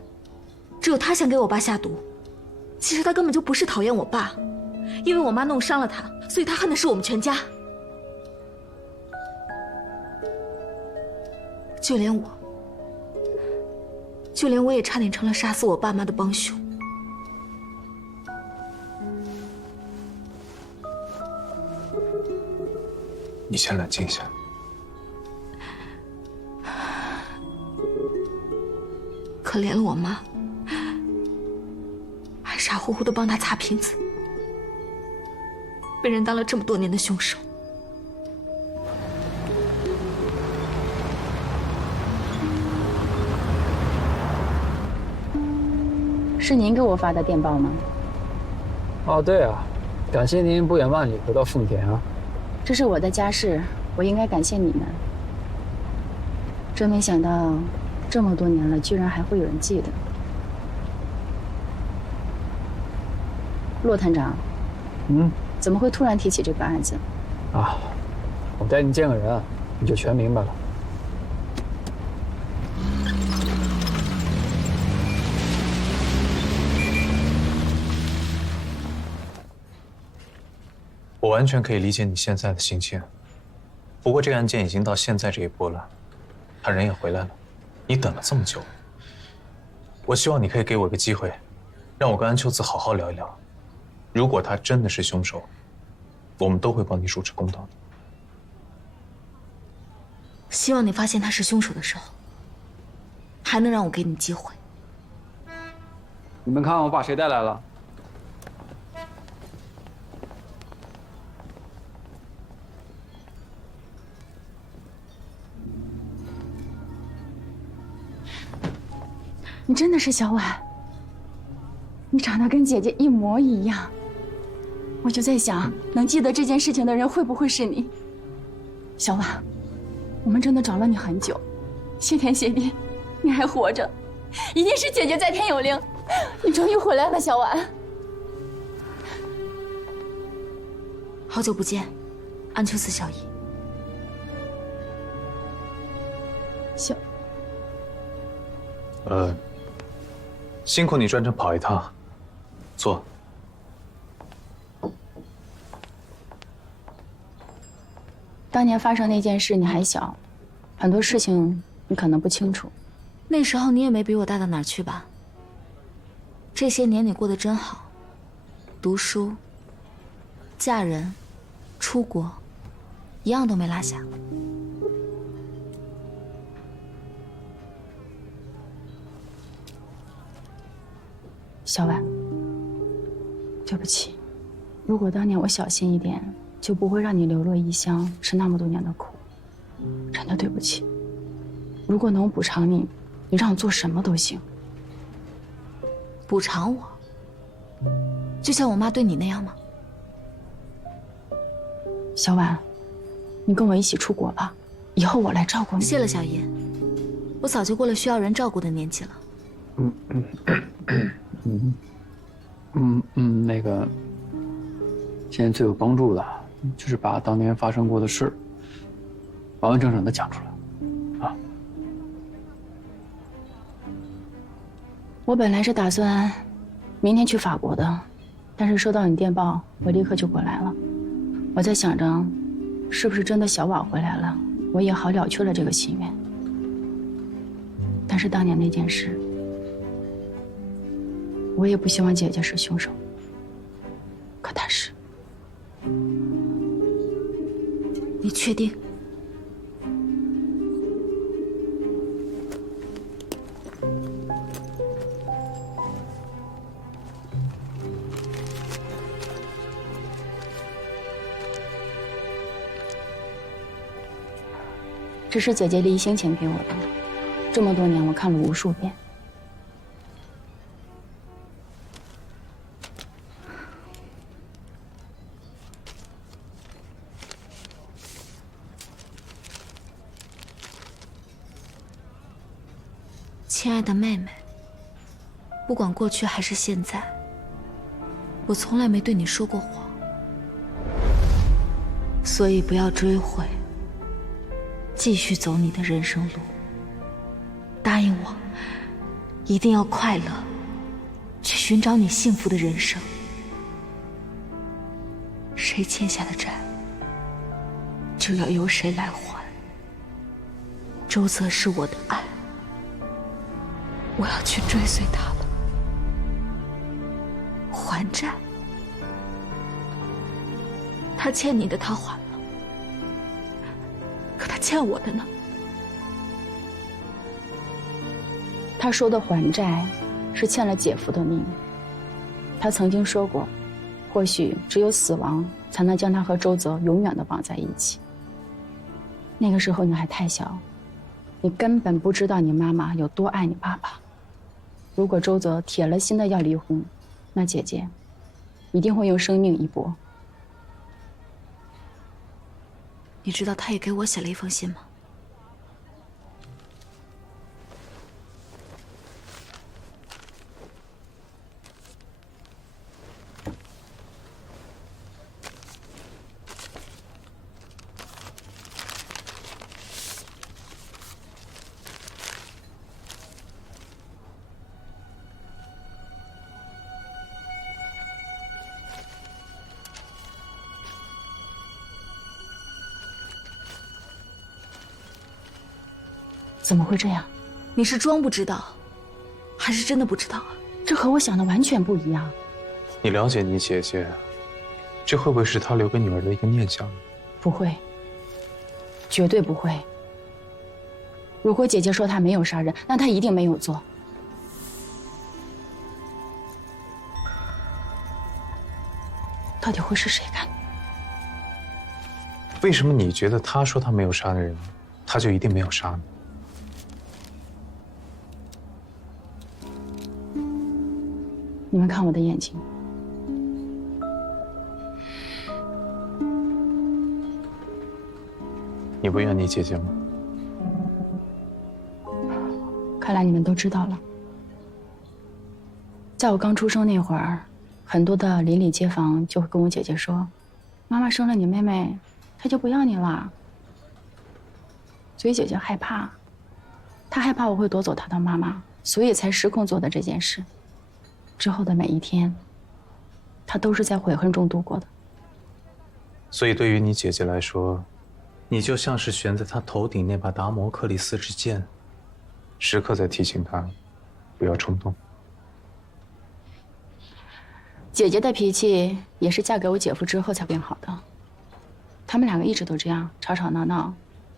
只有他想给我爸下毒。其实他根本就不是讨厌我爸，因为我妈弄伤了他，所以他恨的是我们全家。就连我也差点成了杀死我爸妈的帮凶。你先冷静一下。可怜了我妈，还傻乎乎的帮她擦瓶子，被人当了这么多年的凶手。是您给我发的电报吗？对啊，感谢您不远万里回到奉田啊。这是我的家事，我应该感谢你们。真没想到，这么多年了，居然还会有人记得。骆探长，怎么会突然提起这个案子？啊，我带你见个人，你就全明白了。我完全可以理解你现在的心情，不过这个案件已经到现在这一步了，他人也回来了，你等了这么久，我希望你可以给我一个机会，让我跟安秋子好好聊一聊。如果他真的是凶手，我们都会帮你主持公道的。希望你发现他是凶手的时候，还能让我给你机会。你们看我把谁带来了？你真的是小婉？你长得跟姐姐一模一样。我就在想，能记得这件事情的人会不会是你？小婉，我们真的找了你很久，谢天谢地，你还活着，一定是姐姐在天有灵，你终于回来了，小婉。好久不见，安秋子小姨。辛苦你专程跑一趟，坐。当年发生那件事，你还小，很多事情你可能不清楚。那时候你也没比我大到哪儿去吧？这些年你过得真好，读书、嫁人、出国，一样都没落下。小婉，对不起，如果当年我小心一点，就不会让你流落异乡，吃那么多年的苦。真的对不起。如果能补偿你，你让我做什么都行。补偿我？就像我妈对你那样吗？小婉，你跟我一起出国吧，以后我来照顾你。谢了，小爷，我早就过了需要人照顾的年纪了。那个，现在最有帮助的，就是把当年发生过的事，完完整整的讲出来，啊。我本来是打算明天去法国的，但是收到你电报，我立刻就过来了。我在想着，是不是真的小婉回来了，我也好了却了这个心愿。但是当年那件事，我也不希望姐姐是凶手，可她是。你确定？这是姐姐临行前给我的，这么多年我看了无数遍。亲爱的妹妹，不管过去还是现在，我从来没对你说过谎，所以不要追悔，继续走你的人生路。答应我，一定要快乐，去寻找你幸福的人生。谁欠下的债，就要由谁来还。周泽是我的爱，我要去追随他了。还债，他欠你的他还了，可他欠我的呢？他说的还债，是欠了姐夫的命。他曾经说过，或许只有死亡才能将他和周泽永远的绑在一起。那个时候你还太小，你根本不知道你妈妈有多爱你爸爸。如果周泽铁了心的要离婚，那姐姐一定会用生命一搏，你知道他也给我写了一封信吗？怎么会这样？你是装不知道，还是真的不知道啊？这和我想的完全不一样。你了解你姐姐，这会不会是她留给女儿的一个念想？不会，绝对不会。如果姐姐说她没有杀人，那她一定没有做。到底会是谁干的？为什么你觉得她说她没有杀人，她就一定没有杀呢？你们看我的眼睛，你不怨你姐姐吗？看来你们都知道了。在我刚出生那会儿，很多的邻里街坊就会跟我姐姐说：“妈妈生了你妹妹，她就不要你了。”所以姐姐害怕，她害怕我会夺走她的妈妈，所以才失控做的这件事。之后的每一天，她都是在悔恨中度过的。所以对于你姐姐来说，你就像是悬在她头顶那把达摩克里斯之剑，时刻在提醒她不要冲动。姐姐的脾气也是嫁给我姐夫之后才变好的。他们两个一直都这样吵吵闹闹，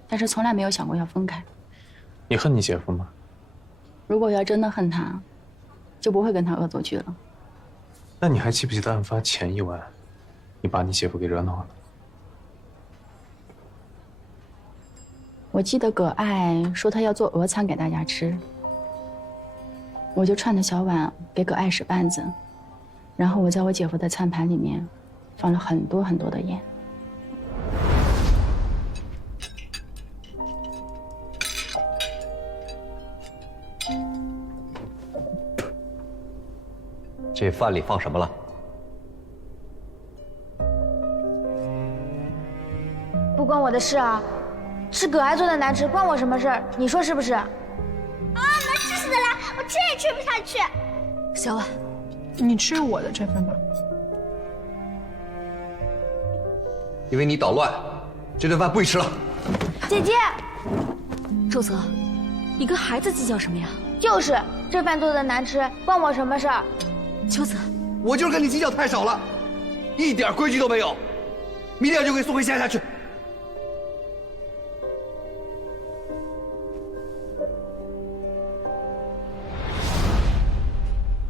但是从来没有想过要分开。你恨你姐夫吗？如果要真的恨他，就不会跟他恶作剧了。那你还记不记得案发前一晚，你把你姐夫给惹恼了？我记得葛爱说她要做鹅餐给大家吃，我就串着小碗给葛爱使绊子，然后我在我姐夫的餐盘里面放了很多很多的盐。这饭里放什么了？不关我的事啊！是葛爱做的难吃，关我什么事儿？你说是不是？啊，能吃死的来，我吃也吃不下去。小婉，你吃我的这份吧。因为你捣乱，这顿饭不许吃了。姐姐，周泽，你跟孩子计较什么呀？就是这饭做的难吃，关我什么事儿？秋子，我就是跟你计较太少了，一点规矩都没有，明天就给送回乡下去。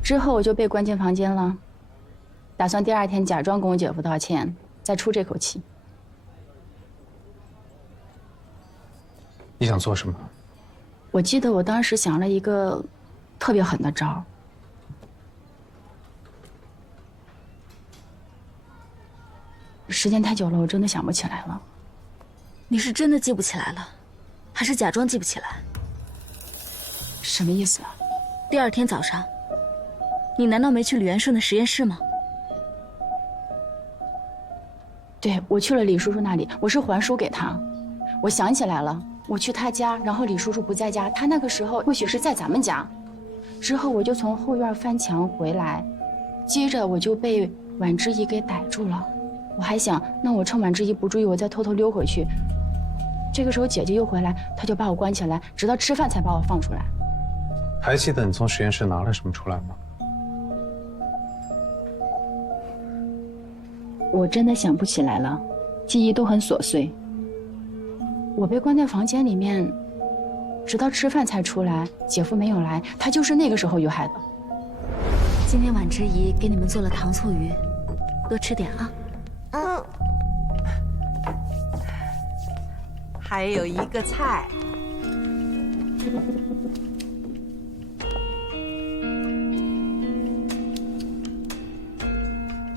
之后我就被关进房间了，打算第二天假装跟我姐夫道歉，再出这口气。你想做什么？我记得我当时想了一个特别狠的招。时间太久了，我真的想不起来了。你是真的记不起来了，还是假装记不起来？什么意思啊？第二天早上，你难道没去李元顺的实验室吗？对，我去了李叔叔那里，我是还书给他。我想起来了，我去他家，然后李叔叔不在家，他那个时候或许是在咱们家。之后我就从后院翻墙回来，接着我就被婉之怡给逮住了。我还想，那我趁婉之怡不注意，我再偷偷溜回去。这个时候姐姐又回来，她就把我关起来，直到吃饭才把我放出来。还记得你从实验室拿了什么出来吗？我真的想不起来了，记忆都很琐碎。我被关在房间里面，直到吃饭才出来，姐夫没有来，他就是那个时候遇害的。今天婉之怡给你们做了糖醋鱼，多吃点啊。还有一个菜。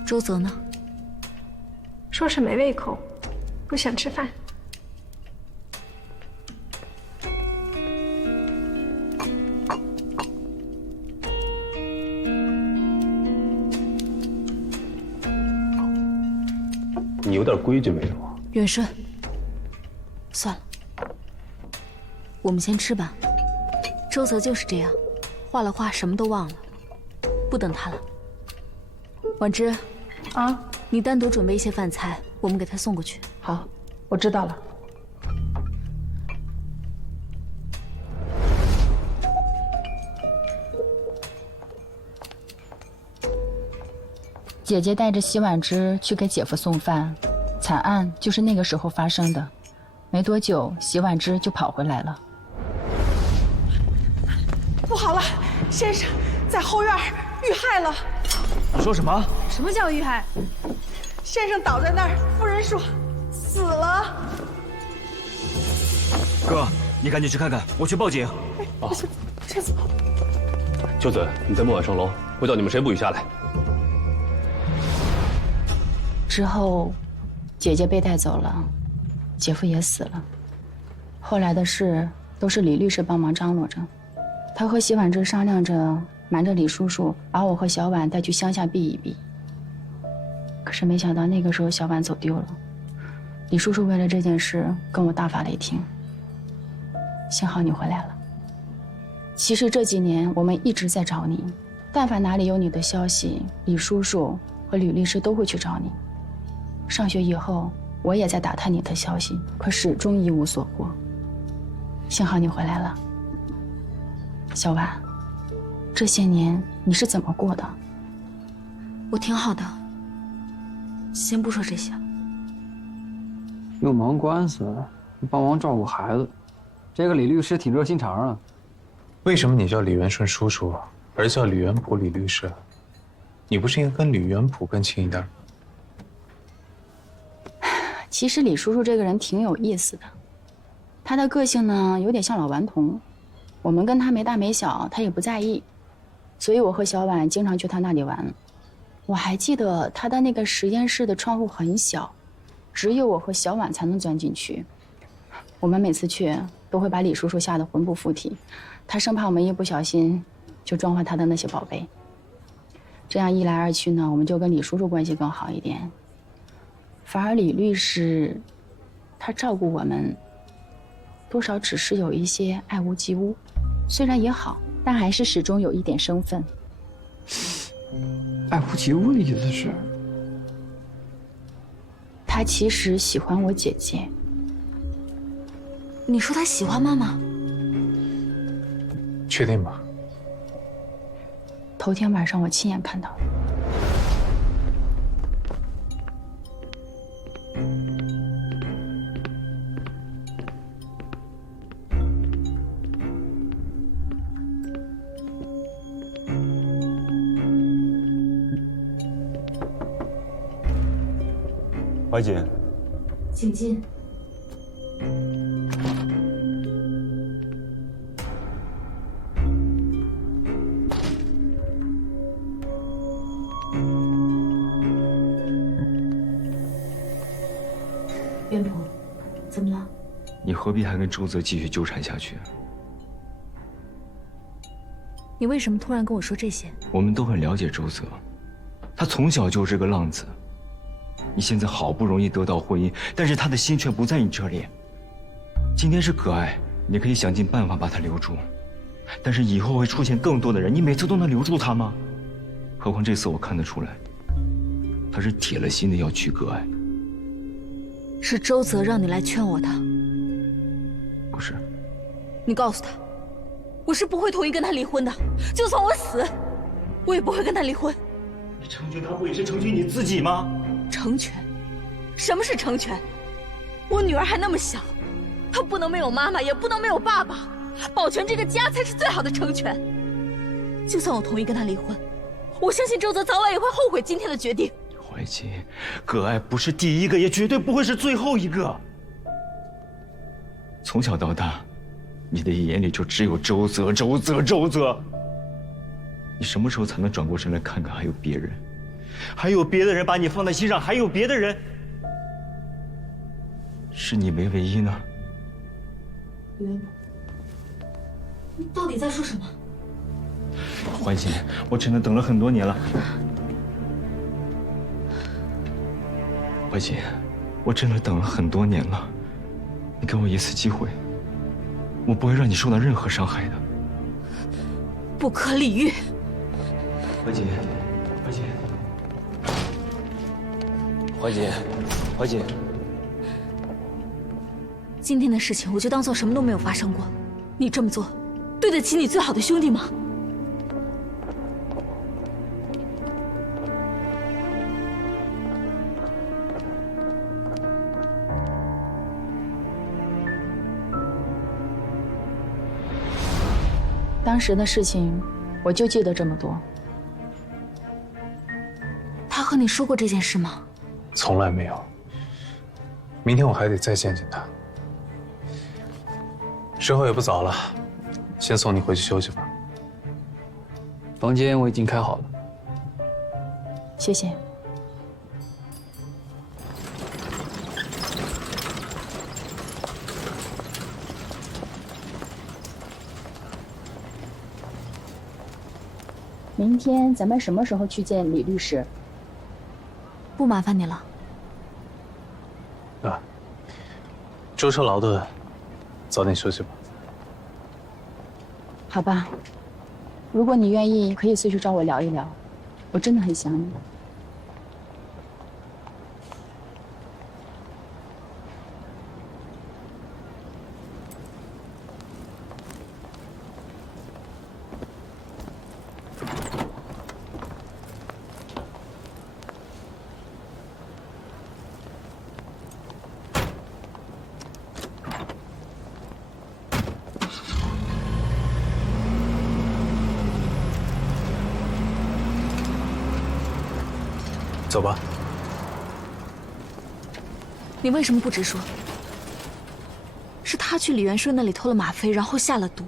周泽呢？说是没胃口，不想吃饭。你有点规矩没有啊？远顺，算了，我们先吃吧。周泽就是这样，画了画什么都忘了，不等他了。婉之，啊，你单独准备一些饭菜，我们给他送过去。好，我知道了。姐姐带着席婉之去给姐夫送饭，惨案就是那个时候发生的。没多久，席婉之就跑回来了。不好了，先生在后院遇害了。你说什么？什么叫遇害？先生倒在那儿，夫人说死了。哥，你赶紧去看看，我去报警。不行，先走。秋子，你在门外上楼，我叫你们谁不许下来。之后，姐姐被带走了，姐夫也死了。后来的事都是李律师帮忙张罗着，他和席婉之商量着瞒着李叔叔，把我和小婉带去乡下避一避。可是没想到那个时候小婉走丢了，李叔叔为了这件事跟我大发雷霆。幸好你回来了。其实这几年我们一直在找你，但凡哪里有你的消息，李叔叔和吕律师都会去找你。上学以后，我也在打探你的消息，可始终一无所获。幸好你回来了，小婉。这些年你是怎么过的？我挺好的，先不说这些了。又忙官司，帮忙照顾孩子，这个李律师挺热心肠啊。为什么你叫李元顺叔叔，而叫李元普李律师？你不是应该跟李元普更亲一点？其实李叔叔这个人挺有意思的，他的个性呢有点像老顽童，我们跟他没大没小，他也不在意，所以我和小婉经常去他那里玩。我还记得他的那个实验室的窗户很小，只有我和小婉才能钻进去。我们每次去都会把李叔叔吓得魂不附体，他生怕我们一不小心就撞坏他的那些宝贝。这样一来二去呢，我们就跟李叔叔关系更好一点。反而李律师，他照顾我们，多少只是有一些爱屋及乌，虽然也好，但还是始终有一点生分。爱屋及乌的意思是？他其实喜欢我姐姐。你说他喜欢妈妈？确定吗？头天晚上我亲眼看到的。怀姐，请进。元普，怎么了？你何必还跟周泽继续纠缠下去？你为什么突然跟我说这些？我们都很了解周泽，他从小就是个浪子。你现在好不容易得到婚姻，但是他的心却不在你这里。今天是可爱，你可以想尽办法把他留住，但是以后会出现更多的人，你每次都能留住他吗？何况这次我看得出来，他是铁了心的要娶可爱。是周泽让你来劝我的？不是。你告诉他，我是不会同意跟他离婚的，就算我死，我也不会跟他离婚。你成全他不也是成全你自己吗？成全？什么是成全？我女儿还那么小，她不能没有妈妈，也不能没有爸爸，保全这个家才是最好的成全。就算我同意跟他离婚，我相信周泽早晚也会后悔今天的决定。怀瑾，可爱不是第一个，也绝对不会是最后一个。从小到大，你的眼里就只有周泽，周泽，周泽。你什么时候才能转过身来看看还有别人？还有别的人把你放在心上，还有别的人视你为唯一呢？元普，你到底在说什么？怀瑾，我真的等了很多年了。怀瑾。我真的等了很多年了，你给我一次机会，我不会让你受到任何伤害的。不可理喻。怀姐，怀姐，怀姐，怀姐，今天的事情我就当做什么都没有发生过。你这么做，对得起你最好的兄弟吗？当时的事情，我就记得这么多。他和你说过这件事吗？从来没有。明天我还得再见见他。时候也不早了，先送你回去休息吧。房间我已经开好了。谢谢。明天咱们什么时候去见李律师？不麻烦你了。啊，舟车劳顿，早点休息吧。好吧，如果你愿意，可以随时找我聊一聊，我真的很想你。走吧。你为什么不直说？是他去李元顺那里偷了吗啡，然后下了毒。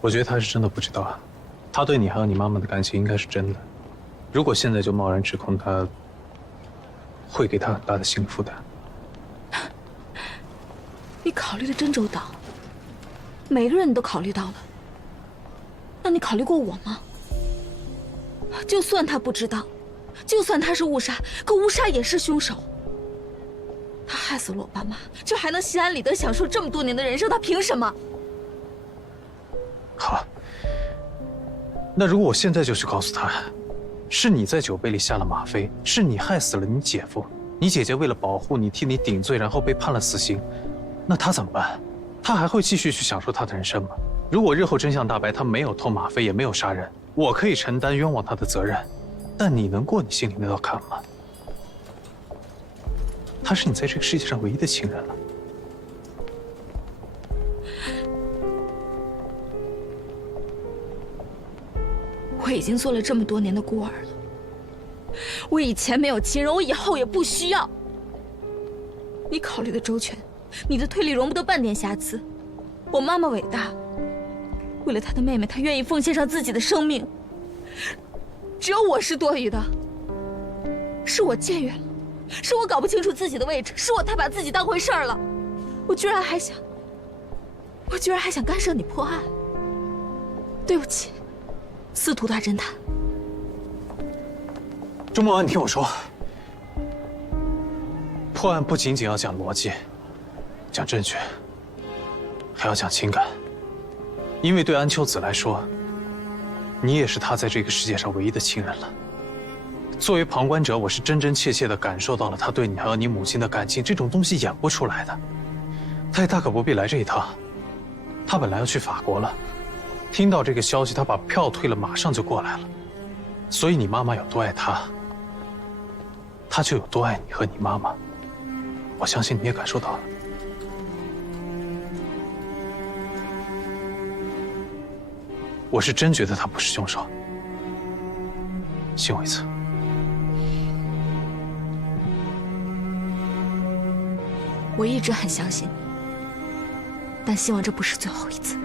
我觉得他是真的不知道啊，他对你还有你妈妈的感情应该是真的。如果现在就贸然指控他，会给他很大的心理负担。你考虑的真周到。每个人你都考虑到了，那你考虑过我吗？就算他不知道，就算他是误杀，可误杀也是凶手。他害死了我爸妈，就还能心安理得享受这么多年的人生，他凭什么？好，那如果我现在就去告诉他，是你在酒杯里下了吗啡，是你害死了你姐夫，你姐姐为了保护你替你顶罪，然后被判了死刑，那他怎么办？他还会继续去享受他的人生吗？如果日后真相大白，他没有偷吗啡，也没有杀人，我可以承担冤枉他的责任，但你能过你心里那道坎吗？他是你在这个世界上唯一的亲人了。我已经做了这么多年的孤儿了，我以前没有亲人，我以后也不需要。你考虑的周全。你的推理容不得半点瑕疵。我妈妈伟大，为了她的妹妹，她愿意奉献上自己的生命。只有我是多余的，是我僭越了，是我搞不清楚自己的位置，是我太把自己当回事儿了。我居然还想干涉你破案。对不起，司徒大侦探。周墨安，你听我说，破案不仅仅要讲逻辑。讲证据，还要讲情感，因为对安秋子来说，你也是她在这个世界上唯一的亲人了。作为旁观者，我是真真切切地感受到了她对你还有你母亲的感情，这种东西演不出来的。她也大可不必来这一趟，她本来要去法国了，听到这个消息，她把票退了，马上就过来了。所以你妈妈有多爱她，她就有多爱你和你妈妈。我相信你也感受到了。我是真觉得他不是凶手，信我一次。我一直很相信你，但希望这不是最后一次。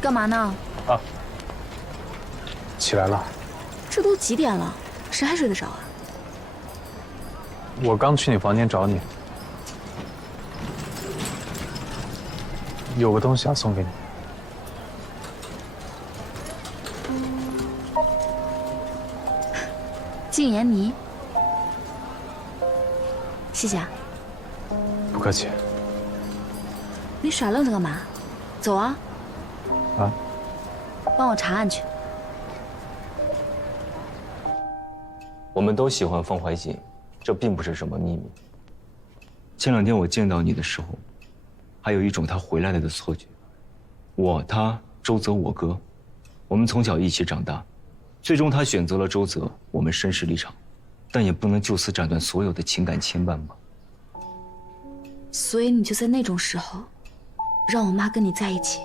干嘛呢？啊，起来了。这都几点了，谁还睡得着啊？我刚去你房间找你，有个东西要送给你。净颜泥，谢谢啊。不客气。你傻愣着干嘛？走啊！啊？帮我查案去。我们都喜欢方怀瑾，这并不是什么秘密。前2天我见到你的时候，还有一种他回来了的错觉。我、他、周泽、我哥，我们从小一起长大，最终他选择了周泽，我们身世立场，但也不能就此斩断所有的情感牵绊吧。所以你就在那种时候，让我妈跟你在一起。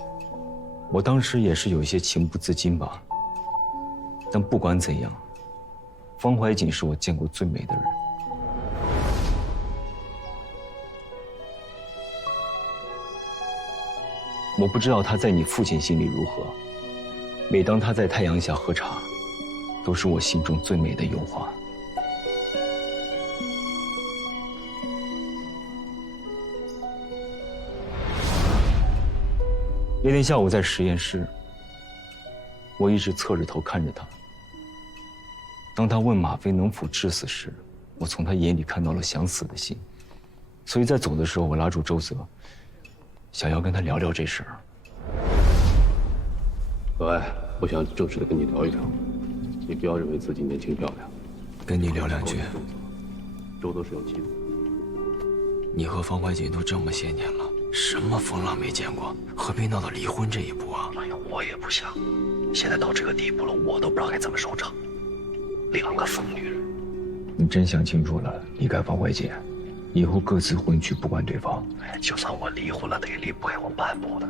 我当时也是有一些情不自禁吧。但不管怎样，方怀瑾是我见过最美的人。我不知道他在你父亲心里如何，每当他在太阳下喝茶，都是我心中最美的油画。那天下午在实验室，我一直侧着头看着他。当他问吗啡能否致死时，我从他眼里看到了想死的心，所以在走的时候，我拉住周泽，想要跟他聊聊这事儿。可爱，我想正式的跟你聊一聊，你不要认为自己年轻漂亮。跟你聊2句。周泽是有妻子。你和方怀瑾都这么些年了，什么风浪没见过，何必闹到离婚这一步啊？哎呀，我也不想，现在到这个地步了，我都不知道该怎么收场。2个疯女人，你真想清楚了，离开方怀瑾，以后各自婚去，不管对方。哎，就算我离婚了，他也离不开我半步的。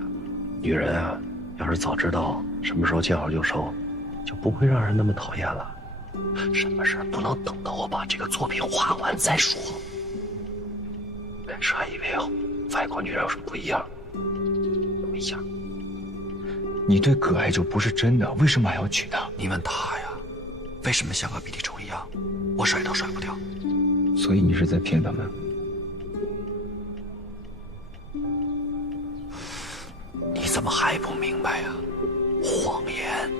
女人啊，要是早知道什么时候见好就收，就不会让人那么讨厌了。什么事不能等到我把这个作品画完再说。开始还以为外国女人有什么不一样，不一样。你对葛爱就不是真的，为什么还要娶她？你问他呀，为什么像个鼻涕虫一样，我甩都甩不掉？所以你是在骗他们？你怎么还不明白呀？谎言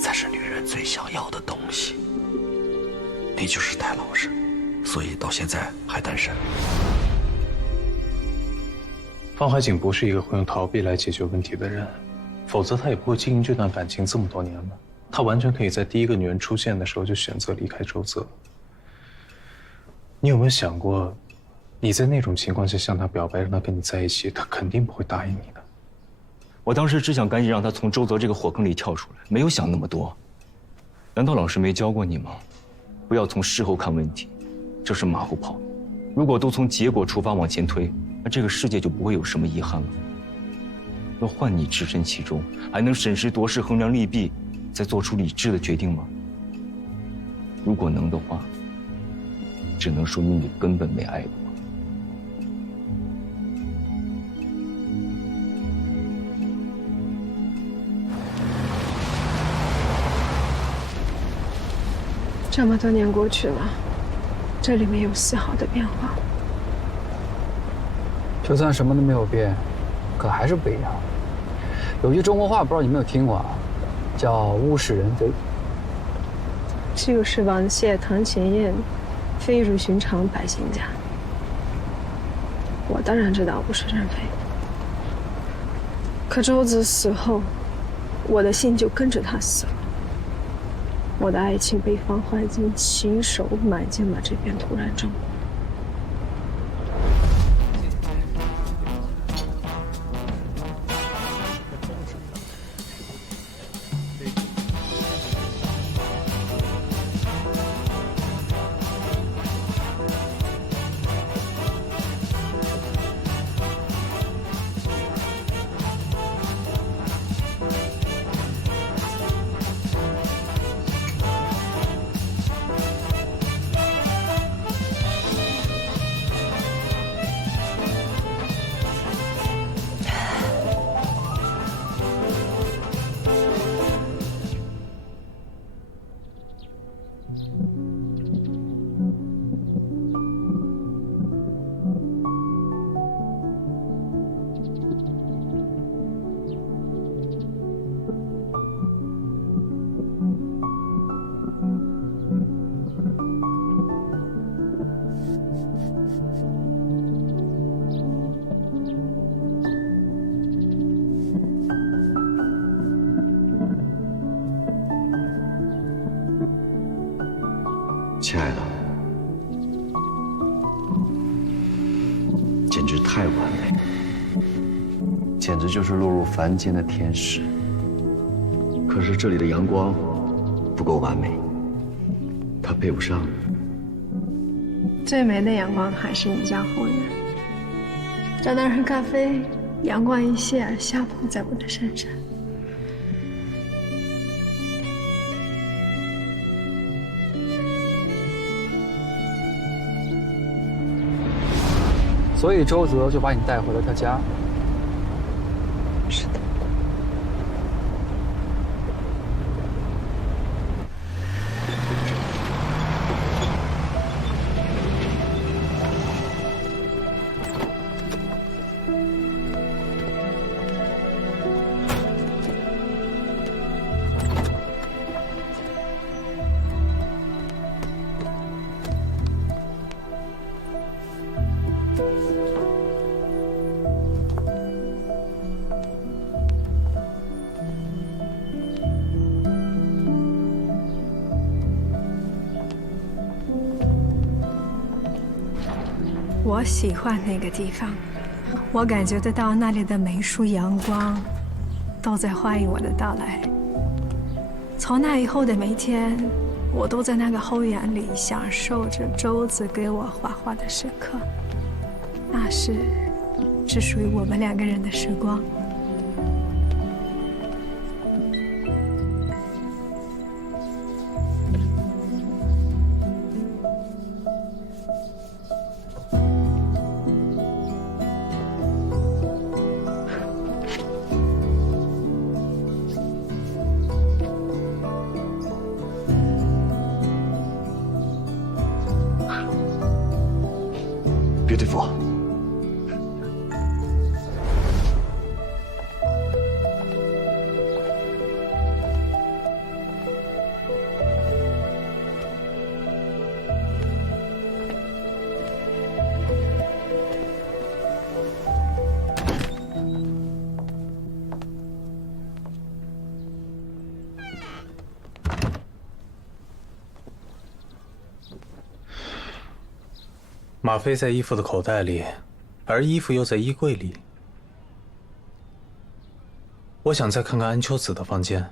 才是女人最想要的东西。你就是太老实，所以到现在还单身。方怀瑾不是一个会用逃避来解决问题的人，否则他也不会经营这段感情这么多年了。他完全可以在第一个女人出现的时候就选择离开周泽。你有没有想过，你在那种情况下向他表白，让他跟你在一起，他肯定不会答应你的。我当时只想赶紧让他从周泽这个火坑里跳出来，没有想那么多。难道老师没教过你吗？不要从事后看问题，这是马后炮。如果都从结果出发往前推，那这个世界就不会有什么遗憾了。要换你置身其中，还能审时度势、衡量利弊，再做出理智的决定吗？如果能的话，只能说明你根本没爱过。这么多年过去了，这里没有丝毫的变化。就算什么都没有变，可还是不一样。有句中国话，不知道你有没有听过啊，叫“物是人非”。就是王谢堂前燕，非如寻常百姓家。我当然知道物是人非，可周子死后，我的心就跟着他死了。我的爱情被方怀瑾亲手埋进了这片土壤中。直太完美，简直就是落入凡间的天使。可是这里的阳光不够完美，它配不上你。最美的阳光还是你家后院，在那儿喝咖啡，阳光一泻，下铺在我的身上。所以周泽就把你带回了他家。是的。我喜欢那个地方，我感觉得到那里的每一束阳光都在欢迎我的到来。从那以后的每一天，我都在那个后园里享受着周子给我画画的时刻，那是只属于我们两个人的时光。Beautiful。吗啡在衣服的口袋里，而衣服又在衣柜里。我想再看看安秋子的房间。